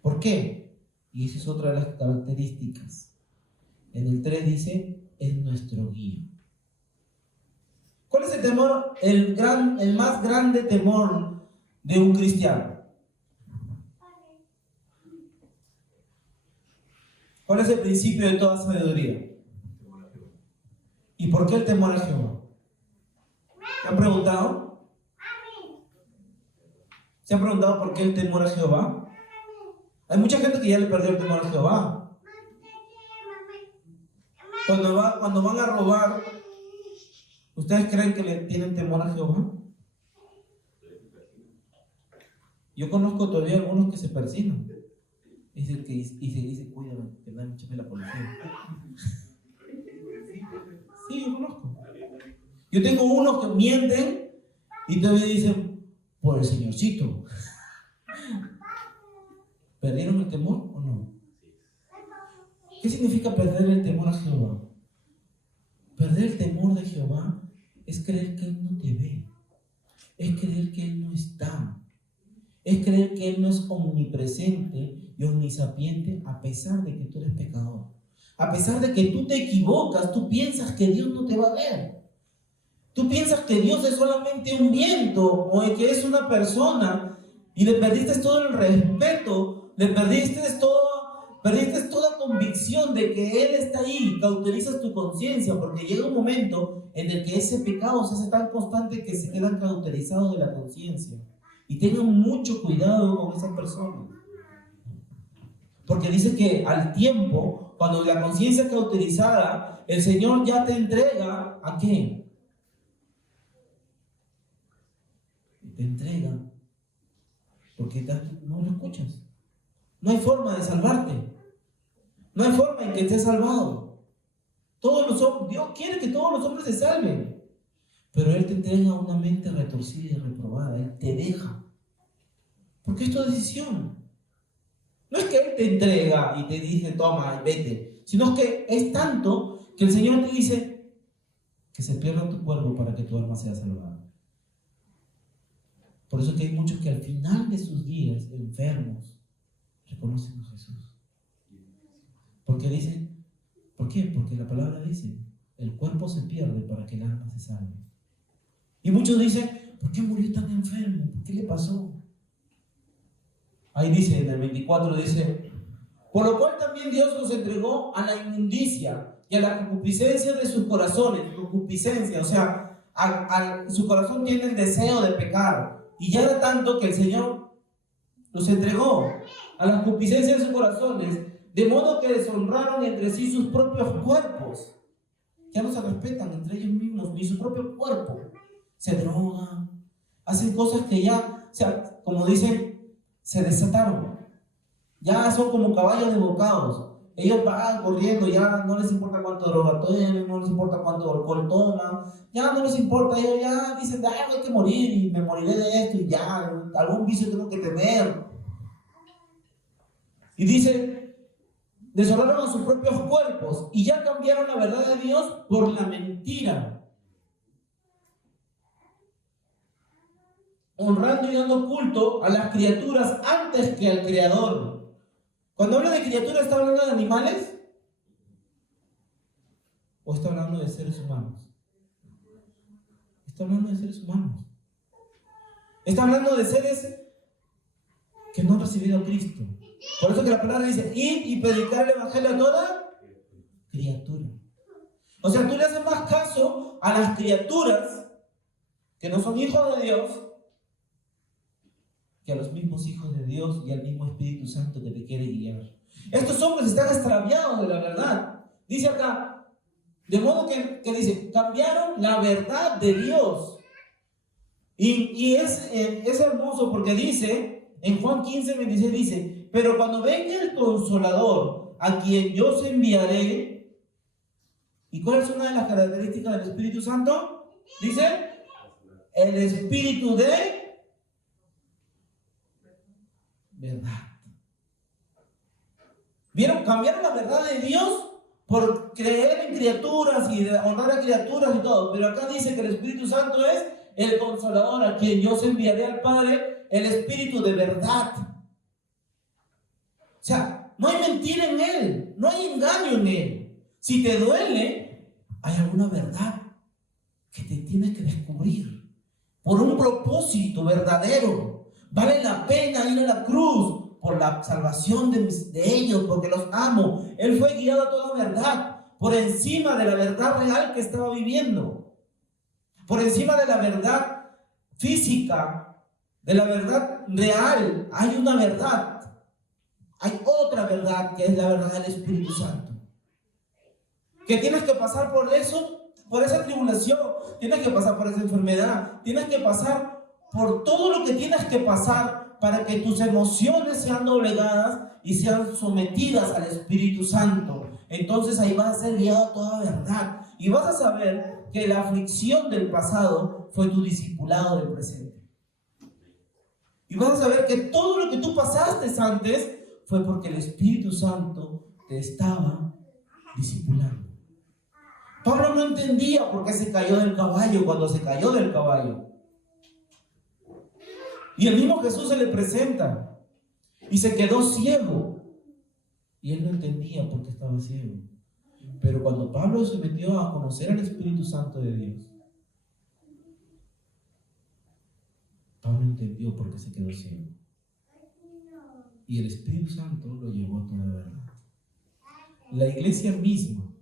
¿Por qué? Y esa es otra de las características. En el 3 dice, es nuestro guía. ¿Cuál es el temor, el más grande temor de un cristiano? ¿Cuál es el principio de toda sabiduría? ¿Y por qué el temor a Jehová? ¿Se han preguntado? ¿Se han preguntado por qué el temor a Jehová? Hay mucha gente que ya le perdió el temor a Jehová. Cuando van a robar, ¿ustedes creen que le tienen temor a Jehová? Yo conozco todavía algunos que se persignan. Y se dice, cuídame, que no me eche la policía. Sí, yo conozco. Yo tengo unos que mienten y todavía dicen, por el Señorcito. ¿Perdieron el temor o no? ¿Qué significa perder el temor a Jehová? Perder el temor de Jehová es creer que Él no te ve. Es creer que Él no está. Es creer que Él no es omnipresente y omnisapiente a pesar de que tú eres pecador. A pesar de que tú te equivocas, tú piensas que Dios no te va a ver. Tú piensas que Dios es solamente un viento o que es una persona y le perdiste todo el respeto, le perdiste toda convicción de que Él está ahí. Cauterizas tu conciencia porque llega un momento en el que ese pecado se hace tan constante que se quedan cauterizados de la conciencia. Y tengan mucho cuidado con esas personas. Porque dice que al tiempo, cuando la conciencia es cauterizada, el Señor ya te entrega ¿a qué? Te entrega porque no lo escuchas. No hay forma de salvarte. No hay forma en que estés salvado. Dios quiere que todos los hombres se salven. Pero Él te entrega una mente retorcida y reprobada. Él te deja. Porque es tu decisión. No es que Él te entrega y te dice, toma, vete. Sino que es tanto que el Señor te dice que se pierda tu cuerpo para que tu alma sea salvada. Por eso que hay muchos que al final de sus días, enfermos, reconocen a Jesús. Porque dicen, ¿por qué? Porque la palabra dice, el cuerpo se pierde para que el alma se salve. Y muchos dicen, ¿por qué murió tan enfermo? ¿Por qué le pasó? Ahí dice, en el 24 dice, por lo cual también Dios los entregó a la inmundicia y a la concupiscencia de sus corazones. Concupiscencia, o sea, su corazón tiene el deseo de pecar. Y ya de tanto que el Señor los entregó a la concupiscencia de sus corazones, de modo que deshonraron entre sí sus propios cuerpos. ya no se respetan entre ellos mismos, ni su propio cuerpo. Se drogan, hacen cosas que ya, o sea, como dicen, se desataron. Ya son como caballos desbocados. Ellos van corriendo, ya no les importa cuánto droga tienen, no les importa cuánto alcohol toman, ya no les importa, ellos ya dicen, hay que morir y me moriré de esto y ya, algún vicio tengo que tener. Y dice, deshonraron a sus propios cuerpos y ya cambiaron la verdad de Dios por la mentira. Honrando y dando culto a las criaturas antes que al Creador. Cuando habla de criaturas, ¿está hablando de animales? ¿O está hablando de seres humanos? Está hablando de seres humanos. Está hablando de seres que no han recibido a Cristo. Por eso que la palabra dice, id y predicar el evangelio a toda criatura. O sea, tú le haces más caso a las criaturas que no son hijos de Dios que a los mismos hijos de Dios y al mismo Espíritu Santo que te quiere guiar. Estos hombres están extraviados de la verdad. Dice acá, de modo que dice, cambiaron la verdad de Dios. Y es hermoso porque dice, en Juan 15, 26 dice, pero cuando venga el Consolador, a quien yo os enviaré, ¿y cuál es una de las características del Espíritu Santo? Dice, el Espíritu de verdad. ¿Vieron? Cambiaron la verdad de Dios por creer en criaturas y honrar a criaturas y todo. Pero acá dice que el Espíritu Santo es el Consolador, a quien yo os enviaré al Padre, el Espíritu de verdad. O sea, no hay mentira en Él, no hay engaño en Él. Si te duele, hay alguna verdad que te tienes que descubrir por un propósito verdadero. Vale la pena ir a la cruz por la salvación de ellos, porque los amo. Él fue guiado a toda verdad, por encima de la verdad real que estaba viviendo, por encima de la verdad física, de la verdad real. Hay una verdad, hay otra verdad, que es la verdad del Espíritu Santo. Que tienes que pasar por eso, por esa tribulación, tienes que pasar por esa enfermedad, tienes que pasar por todo lo que tienes que pasar para que tus emociones sean doblegadas y sean sometidas al Espíritu Santo. Entonces ahí vas a ser guiado a toda verdad y vas a saber que la aflicción del pasado fue tu discipulado del presente. Y vas a saber que todo lo que tú pasaste antes fue porque el Espíritu Santo te estaba discipulando. Pablo no entendía por qué se cayó del caballo cuando se cayó del caballo. Y el mismo Jesús se le presenta y se quedó ciego. Y él no entendía por qué estaba ciego. Pero cuando Pablo se metió a conocer al Espíritu Santo de Dios, Pablo entendió por qué se quedó ciego. Y el Espíritu Santo lo llevó a toda verdad. La iglesia misma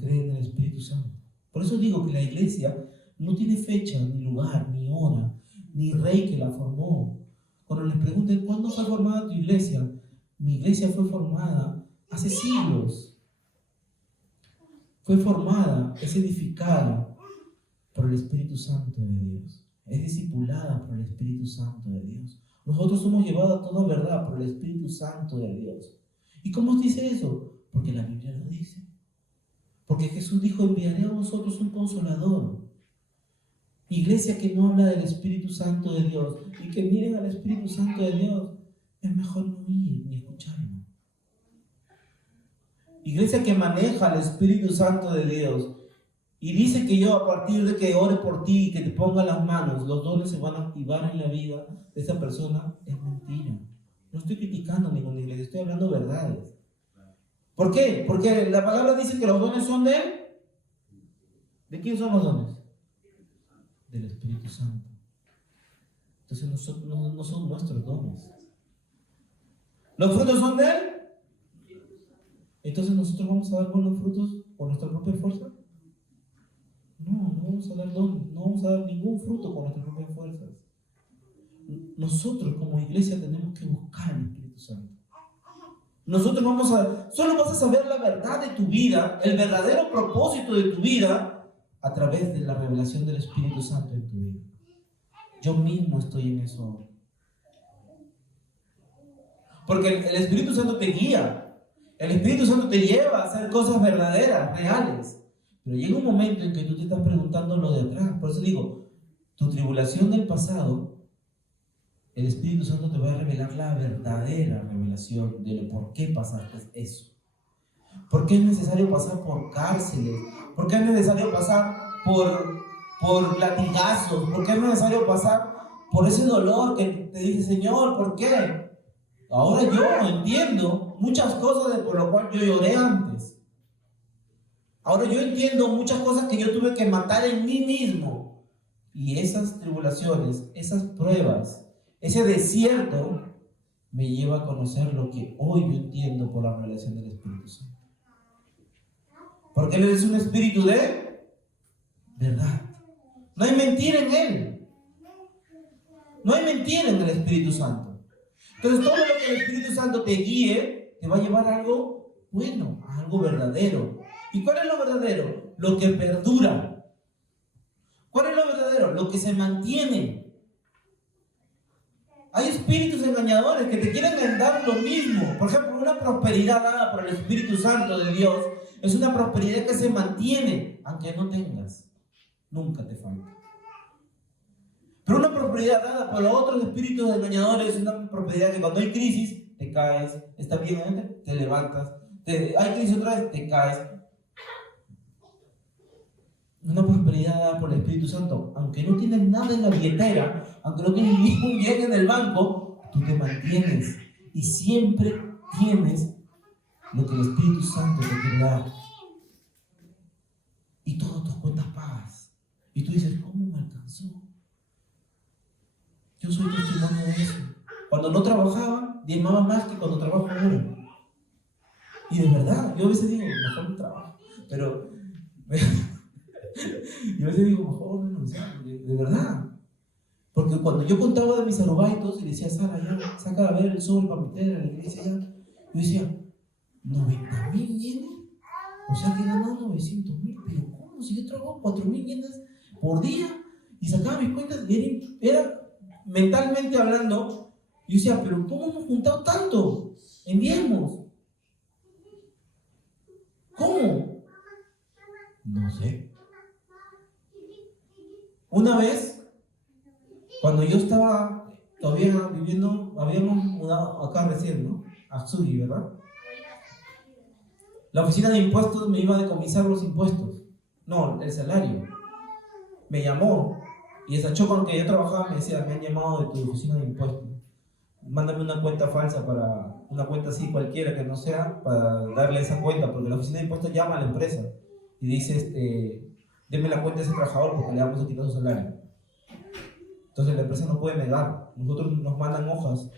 cree en el Espíritu Santo. Por eso digo que la iglesia no tiene fecha, ni lugar, ni hora, ni rey que la formó. Cuando les pregunten cuándo fue formada tu iglesia, mi iglesia fue formada hace siglos. Fue formada, es edificada por el Espíritu Santo de Dios. Es discipulada por el Espíritu Santo de Dios. Nosotros somos llevados a toda verdad por el Espíritu Santo de Dios. ¿Y cómo dice eso? Porque la Biblia lo dice. Porque Jesús dijo, enviaré a vosotros un Consolador. Iglesia que no habla del Espíritu Santo de Dios y que miren al Espíritu Santo de Dios, es mejor no ir ni escucharlo. Iglesia que maneja al Espíritu Santo de Dios y dice que yo a partir de que ore por ti y que te ponga las manos, los dones se van a activar en la vida de esa persona, es mentira. No estoy criticando a ninguna iglesia, estoy hablando verdades. ¿Por qué? Porque la palabra dice que los dones son de Él. ¿De quién son los dones? Del Espíritu Santo. Entonces no son nuestros dones. ¿Los frutos son de Él? Entonces nosotros vamos a dar buenos frutos por nuestra propia fuerza. No vamos a dar dones, no vamos a dar ningún fruto con nuestras propias fuerzas. Nosotros como iglesia tenemos que buscar el Espíritu Santo. Nosotros solo vas a saber la verdad de tu vida, el verdadero propósito de tu vida, a través de la revelación del Espíritu Santo en tu vida. Yo mismo estoy en eso. Porque el Espíritu Santo te guía. El Espíritu Santo te lleva a hacer cosas verdaderas, reales. Pero llega un momento en que tú te estás preguntando lo de atrás. Por eso digo, tu tribulación del pasado, el Espíritu Santo te va a revelar la verdadera revelación de por qué pasaste eso. ¿Por qué es necesario pasar por cárceles? ¿Por qué es necesario pasar por latigazos? ¿Por qué es necesario pasar por ese dolor que te dice, Señor, ¿por qué? Ahora yo entiendo muchas cosas por lo cual yo lloré antes. Ahora yo entiendo muchas cosas que yo tuve que matar en mí mismo. Y esas tribulaciones, esas pruebas, ese desierto me lleva a conocer lo que hoy yo entiendo por la revelación del Espíritu Santo. Porque Él es un espíritu de verdad. No hay mentira en Él. No hay mentira en el Espíritu Santo. Entonces todo lo que el Espíritu Santo te guíe te va a llevar a algo bueno, a algo verdadero. ¿Y cuál es lo verdadero? Lo que perdura. ¿Cuál es lo verdadero? Lo que se mantiene. Hay espíritus engañadores que te quieren dar lo mismo. Por ejemplo, una prosperidad dada por el Espíritu Santo de Dios es una prosperidad que se mantiene, aunque no tengas. Nunca te falta. Pero una prosperidad dada por otros espíritus engañadores es una prosperidad que cuando hay crisis, te caes, está bien, te levantas, hay crisis otra vez, te caes. Una prosperidad dada por el Espíritu Santo, aunque no tienes nada en la billetera, aunque no tienes ni un bien en el banco, tú te mantienes y siempre tienes lo que el Espíritu Santo te quiere dar. Y todas tus cuentas pagas. Y tú dices, ¿cómo me alcanzó? Yo soy testimonio de eso. Cuando no trabajaba, diezmaba más que cuando trabajo ahora. Y de verdad, yo a veces digo, mejor no trabajo. Pero yo a veces digo, mejor renunciar, de verdad. Porque cuando yo contaba de mis arubaitos y decía, Sara, ya, saca a ver el sol para meter a la iglesia ya. Yo decía, 90.000 yenes. O sea que he ganado 900.000. Pero ¿cómo? Si yo trabajo 4.000 yenes por día y sacaba mis cuentas, era mentalmente hablando, yo decía, pero ¿cómo hemos juntado tanto en diezmos? ¿Cómo? No sé. Una vez, cuando yo estaba todavía viviendo, habíamos mudado acá recién, ¿no? A Tsugi, ¿verdad? La oficina de impuestos me iba a decomisar los impuestos. No, el salario. Me llamó y esa chica con la que yo trabajaba me decía, me han llamado de tu oficina de impuestos. Mándame una cuenta falsa una cuenta así cualquiera que no sea, para darle esa cuenta, porque la oficina de impuestos llama a la empresa y dice, deme la cuenta de ese trabajador porque le vamos a quitar su salario. Entonces la empresa no puede negar. Nosotros nos mandan hojas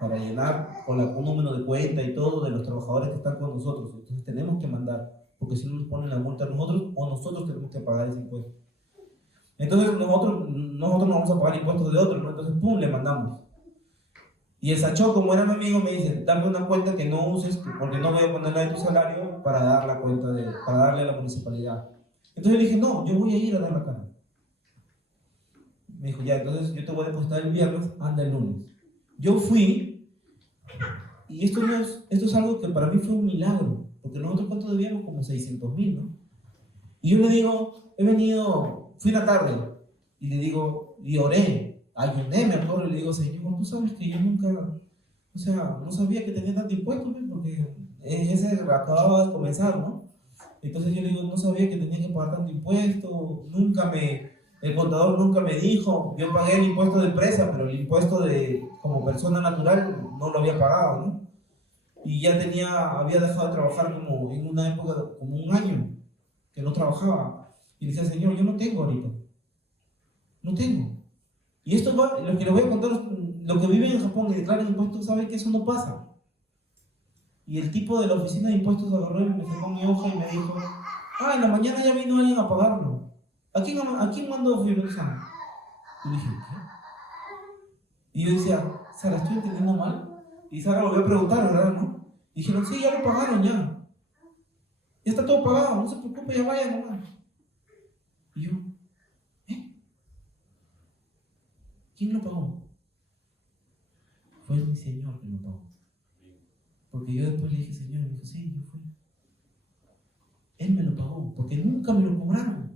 para llenar con un número de cuenta y todo de los trabajadores que están con nosotros. Entonces tenemos que mandar, porque si no nos ponen la multa a nosotros o nosotros tenemos que pagar ese impuesto. Entonces nosotros no vamos a pagar impuestos de otros, ¿no? Entonces pum, le mandamos. Y el Sacho, como era mi amigo, me dice, dame una cuenta que no uses, porque no voy a ponerla de tu salario para dar la cuenta para darle a la municipalidad. Entonces le dije, no, yo voy a ir a dar la cara. Me dijo, ya, entonces yo te voy a depositar el viernes, anda el lunes. Yo fui, y esto es algo que para mí fue un milagro, porque nosotros cuánto debíamos, como 600.000, ¿no? Y yo le digo, fui una tarde, y le digo, y oré, ayuné, me acuerdo, y le digo, Señor, tú sabes que yo nunca, o sea, no sabía que tenía tanto impuesto, porque ese acababa de comenzar, ¿no? Entonces yo le digo, no sabía que tenía que pagar tanto impuesto, el contador nunca me dijo, yo pagué el impuesto de empresa, pero el impuesto como persona natural no lo había pagado, ¿no? Y ya había dejado de trabajar como en una época, como un año, que no trabajaba. Y le decía, Señor, yo no tengo ahorita. No tengo. Y esto lo que les voy a contar, lo que viven en Japón y declaran impuestos, saben que eso no pasa. Y el tipo de la oficina de impuestos agarró y me sacó mi hoja y me dijo, en la mañana ya vino alguien a pagarlo. ¿A quién mandó firmar? Y dije, ¿qué? Y yo decía, Sara, ¿estoy entendiendo mal? Y Sara volvió a preguntar, ¿verdad? ¿No? Dijeron, sí, ya lo pagaron ya. Ya está todo pagado, no se preocupe, ya vaya nomás. Y yo, ¿quién lo pagó? Fue mi Señor que lo pagó. Porque yo después le dije, Señor, y me dijo, sí, yo fui. Él me lo pagó, porque nunca me lo cobraron.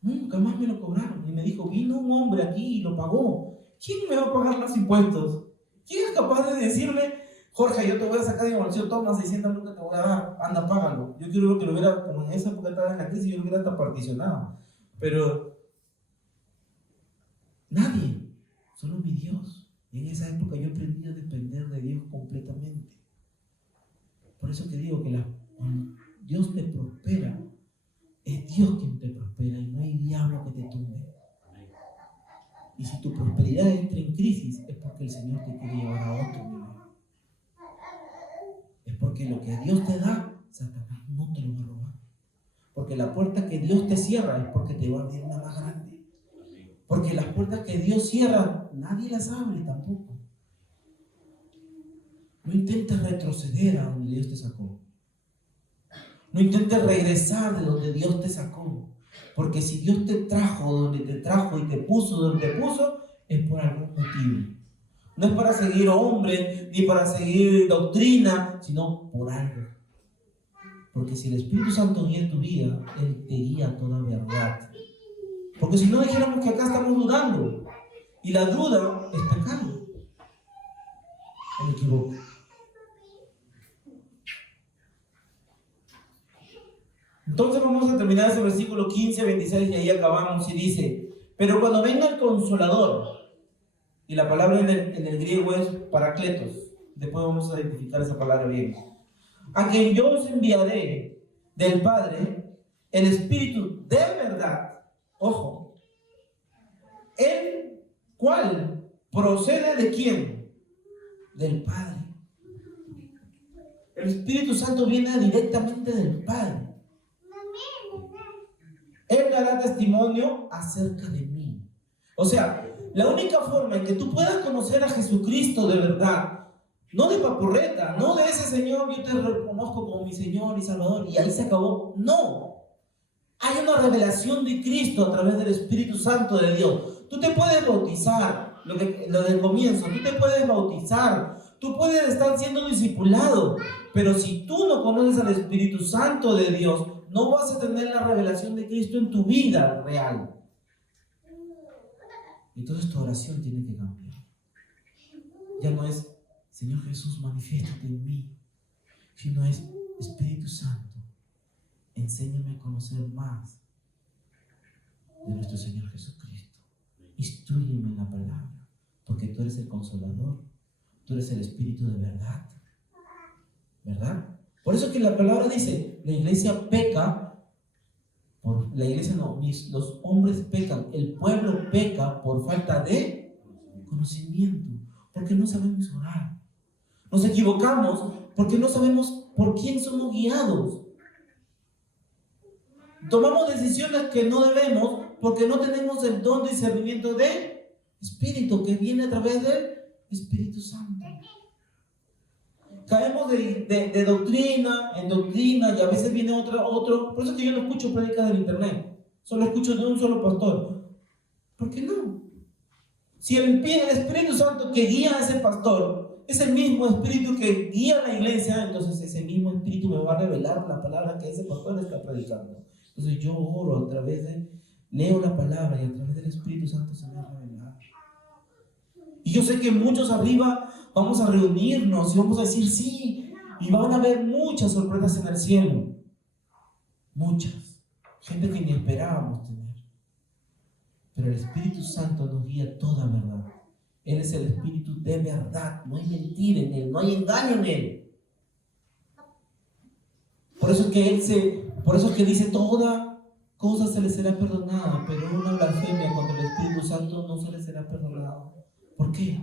Nunca más me lo cobraron. Y me dijo, vino un hombre aquí y lo pagó. ¿Quién me va a pagar los impuestos? ¿Quién es capaz de decirme, Jorge, yo te voy a sacar de mi bolsillo, toma 600 lucas, te voy a dar, anda, págalo? Yo quiero que lo hubiera, como en esa época estaba en la crisis, yo lo hubiera hasta particionado. Pero nadie, solo mi Dios. Y en esa época yo aprendí a depender de Dios completamente. Por eso te digo que cuando Dios te prospera, es Dios quien te prospera y no hay diablo que te tumbe. Y si tu prosperidad entra en crisis, es porque el Señor te quiere llevar a otro nivel. Es porque lo que Dios te da, Satanás no te lo va a robar. Porque la puerta que Dios te cierra es porque te va a abrir una más grande. Porque las puertas que Dios cierra, nadie las abre tampoco. No intentes retroceder a donde Dios te sacó. No intentes regresar de donde Dios te sacó. Porque si Dios te trajo donde te trajo y te puso donde te puso, es por algún motivo. No es para seguir hombres, ni para seguir doctrina, sino por algo. Porque si el Espíritu Santo guía tu vida, Él te guía a toda verdad. Porque si no dijéramos que acá estamos dudando. Y la duda es pecado. Me equivoco. Entonces vamos a terminar ese versículo 15, 26 y ahí acabamos y dice, pero cuando venga el Consolador, y la palabra en el griego es parakletos, después vamos a identificar esa palabra bien, a quien yo os enviaré del Padre, el Espíritu de verdad, ojo, el cual procede de ¿quién? Del Padre. El Espíritu Santo viene directamente del Padre. Él dará testimonio acerca de mí. O sea, la única forma en que tú puedas conocer a Jesucristo de verdad, no de papurreta, no de ese Señor, yo te reconozco como mi Señor y Salvador, y ahí se acabó. No. Hay una revelación de Cristo a través del Espíritu Santo de Dios. Tú te puedes bautizar, lo del comienzo, tú te puedes bautizar, tú puedes estar siendo discipulado, pero si tú no conoces al Espíritu Santo de Dios, no vas a tener la revelación de Cristo en tu vida real. Entonces tu oración tiene que cambiar. Ya no es, Señor Jesús, manifiéstate en mí, sino es, Espíritu Santo, enséñame a conocer más de nuestro Señor Jesucristo. Instrúyeme en la palabra, porque tú eres el Consolador, tú eres el Espíritu de verdad. ¿Verdad? Por eso que la palabra dice, la iglesia peca, los hombres pecan, el pueblo peca por falta de conocimiento, porque no sabemos orar. Nos equivocamos porque no sabemos por quién somos guiados. Tomamos decisiones que no debemos porque no tenemos el don de discernimiento de Espíritu que viene a través del Espíritu Santo. Caemos de doctrina en doctrina y a veces viene otro. Por eso que yo no escucho prédicas del internet. Solo escucho de un solo pastor. ¿Por qué no? Si el Espíritu Santo que guía a ese pastor es el mismo Espíritu que guía a la iglesia, entonces ese mismo Espíritu me va a revelar la palabra que ese pastor está predicando. Entonces yo oro a través leo la palabra y a través del Espíritu Santo se me va a revelar. Y yo sé que muchos arriba vamos a reunirnos y vamos a decir sí, y van a haber muchas sorpresas en el cielo. Muchas. Gente que ni esperábamos tener. Pero el Espíritu Santo nos guía toda verdad. Él es el Espíritu de verdad. No hay mentira en Él, no hay engaño en Él. Por eso es que dice toda cosa se le será perdonada, pero una blasfemia contra el Espíritu Santo no se le será perdonada. ¿Por qué?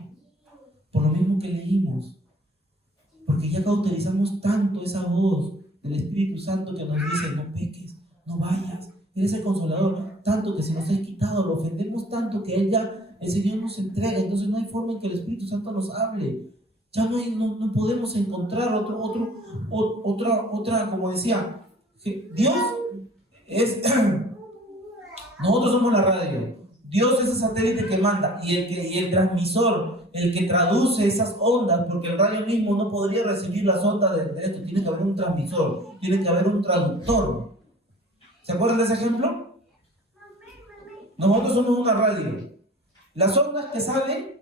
Por lo mismo que leímos. Porque ya cauterizamos tanto esa voz del Espíritu Santo que nos dice no peques, no vayas, eres el Consolador, tanto que se nos ha quitado, lo ofendemos tanto que el Señor nos entrega, entonces no hay forma en que el Espíritu Santo nos hable. Ya no podemos encontrar otra, como decía, que Dios es, nosotros somos la radio, Dios es el satélite que manda y el transmisor, el que traduce esas ondas, porque el radio mismo no podría recibir las ondas de esto, tiene que haber un transmisor, tiene que haber un traductor. ¿Se acuerdan de ese ejemplo? Nosotros somos una radio. Las ondas que salen,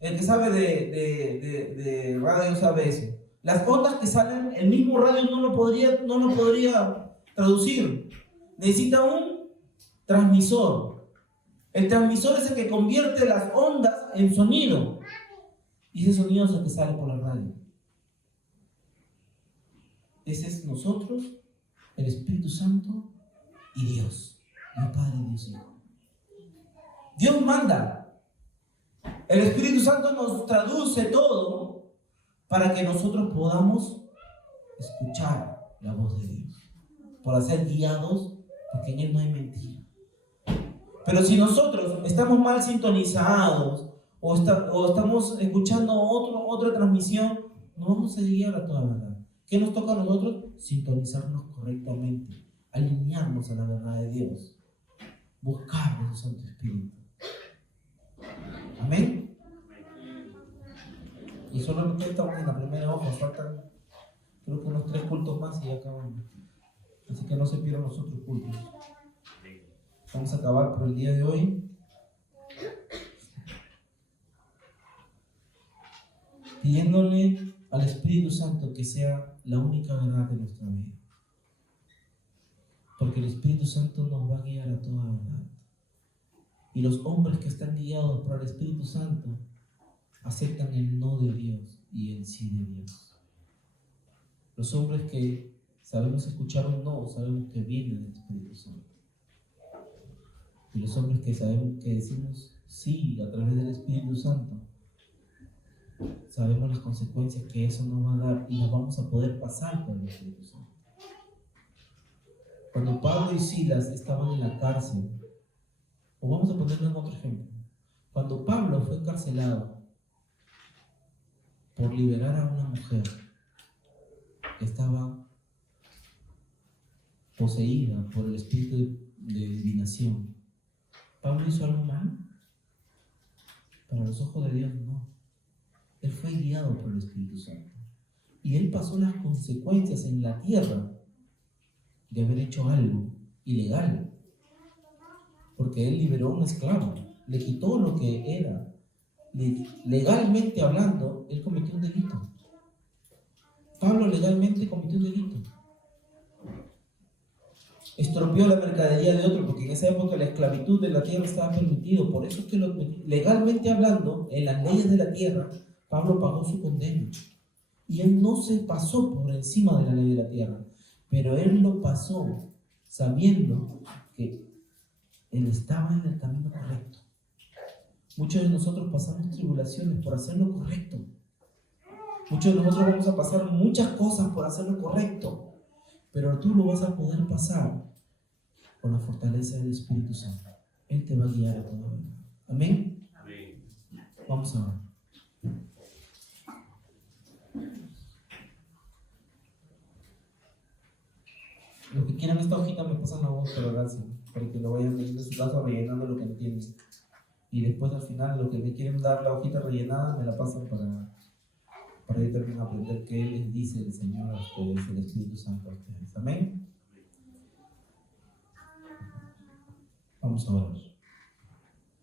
el que sabe de radio sabe eso. Las ondas que salen, el mismo radio no lo podría traducir. Necesita un transmisor. El transmisor es el que convierte las ondas en sonido. Y ese sonido es el que sale por la radio. Ese es nosotros, el Espíritu Santo y Dios. El Padre, Dios y Hijo. Dios manda. El Espíritu Santo nos traduce todo para que nosotros podamos escuchar la voz de Dios, para ser guiados, porque en Él no hay mentira. Pero si nosotros estamos mal sintonizados o estamos escuchando otra transmisión, no vamos a guiar a toda verdad. ¿Qué nos toca a nosotros? Sintonizarnos correctamente, alinearnos a la verdad de Dios, buscar a su Santo Espíritu. Amén. Y solamente estamos en la primera hoja, faltan creo que unos 3 cultos más y ya acabamos. Así que no se pierdan los otros cultos. Vamos a acabar por el día de hoy pidiéndole al Espíritu Santo que sea la única verdad de nuestra vida. Porque el Espíritu Santo nos va a guiar a toda verdad. Y los hombres que están guiados por el Espíritu Santo aceptan el no de Dios y el sí de Dios. Los hombres que sabemos escuchar un no, sabemos que viene del Espíritu Santo. Y los hombres que sabemos que decimos sí a través del Espíritu Santo, sabemos las consecuencias que eso nos va a dar y las vamos a poder pasar por el Espíritu Santo. Cuando Pablo y Silas estaban en la cárcel, o vamos a ponerlo en otro ejemplo, cuando Pablo fue encarcelado por liberar a una mujer que estaba poseída por el espíritu de adivinación, ¿Pablo hizo algo malo? Para los ojos de Dios no. Él fue guiado por el Espíritu Santo y él pasó las consecuencias en la tierra de haber hecho algo ilegal, porque él liberó a un esclavo, le quitó lo que era. Legalmente hablando, él cometió un delito. Pablo legalmente cometió un delito. Estropeó la mercadería de otro, porque en esa época la esclavitud de la tierra estaba permitido. Por eso es que legalmente hablando, en las leyes de la tierra, Pablo pagó su condena. Y él no se pasó por encima de la ley de la tierra, pero él lo pasó sabiendo que él estaba en el camino correcto. Muchos de nosotros pasamos tribulaciones por hacer lo correcto. Muchos de nosotros vamos a pasar muchas cosas por hacer lo correcto, pero tú lo vas a poder pasar con la fortaleza del Espíritu Santo. Él te va a guiar a toda verdad. ¿Amén? Amén. Vamos a ver. Los que quieran esta hojita me pasan la voz para darse, para que lo vayan leyendo en su casa rellenando lo que entienden. Y después al final, los que me quieren dar la hojita rellenada, me la pasan para yo también aprender qué les dice el Señor a ustedes, el Espíritu Santo a ustedes. Amén. Vamos a orar.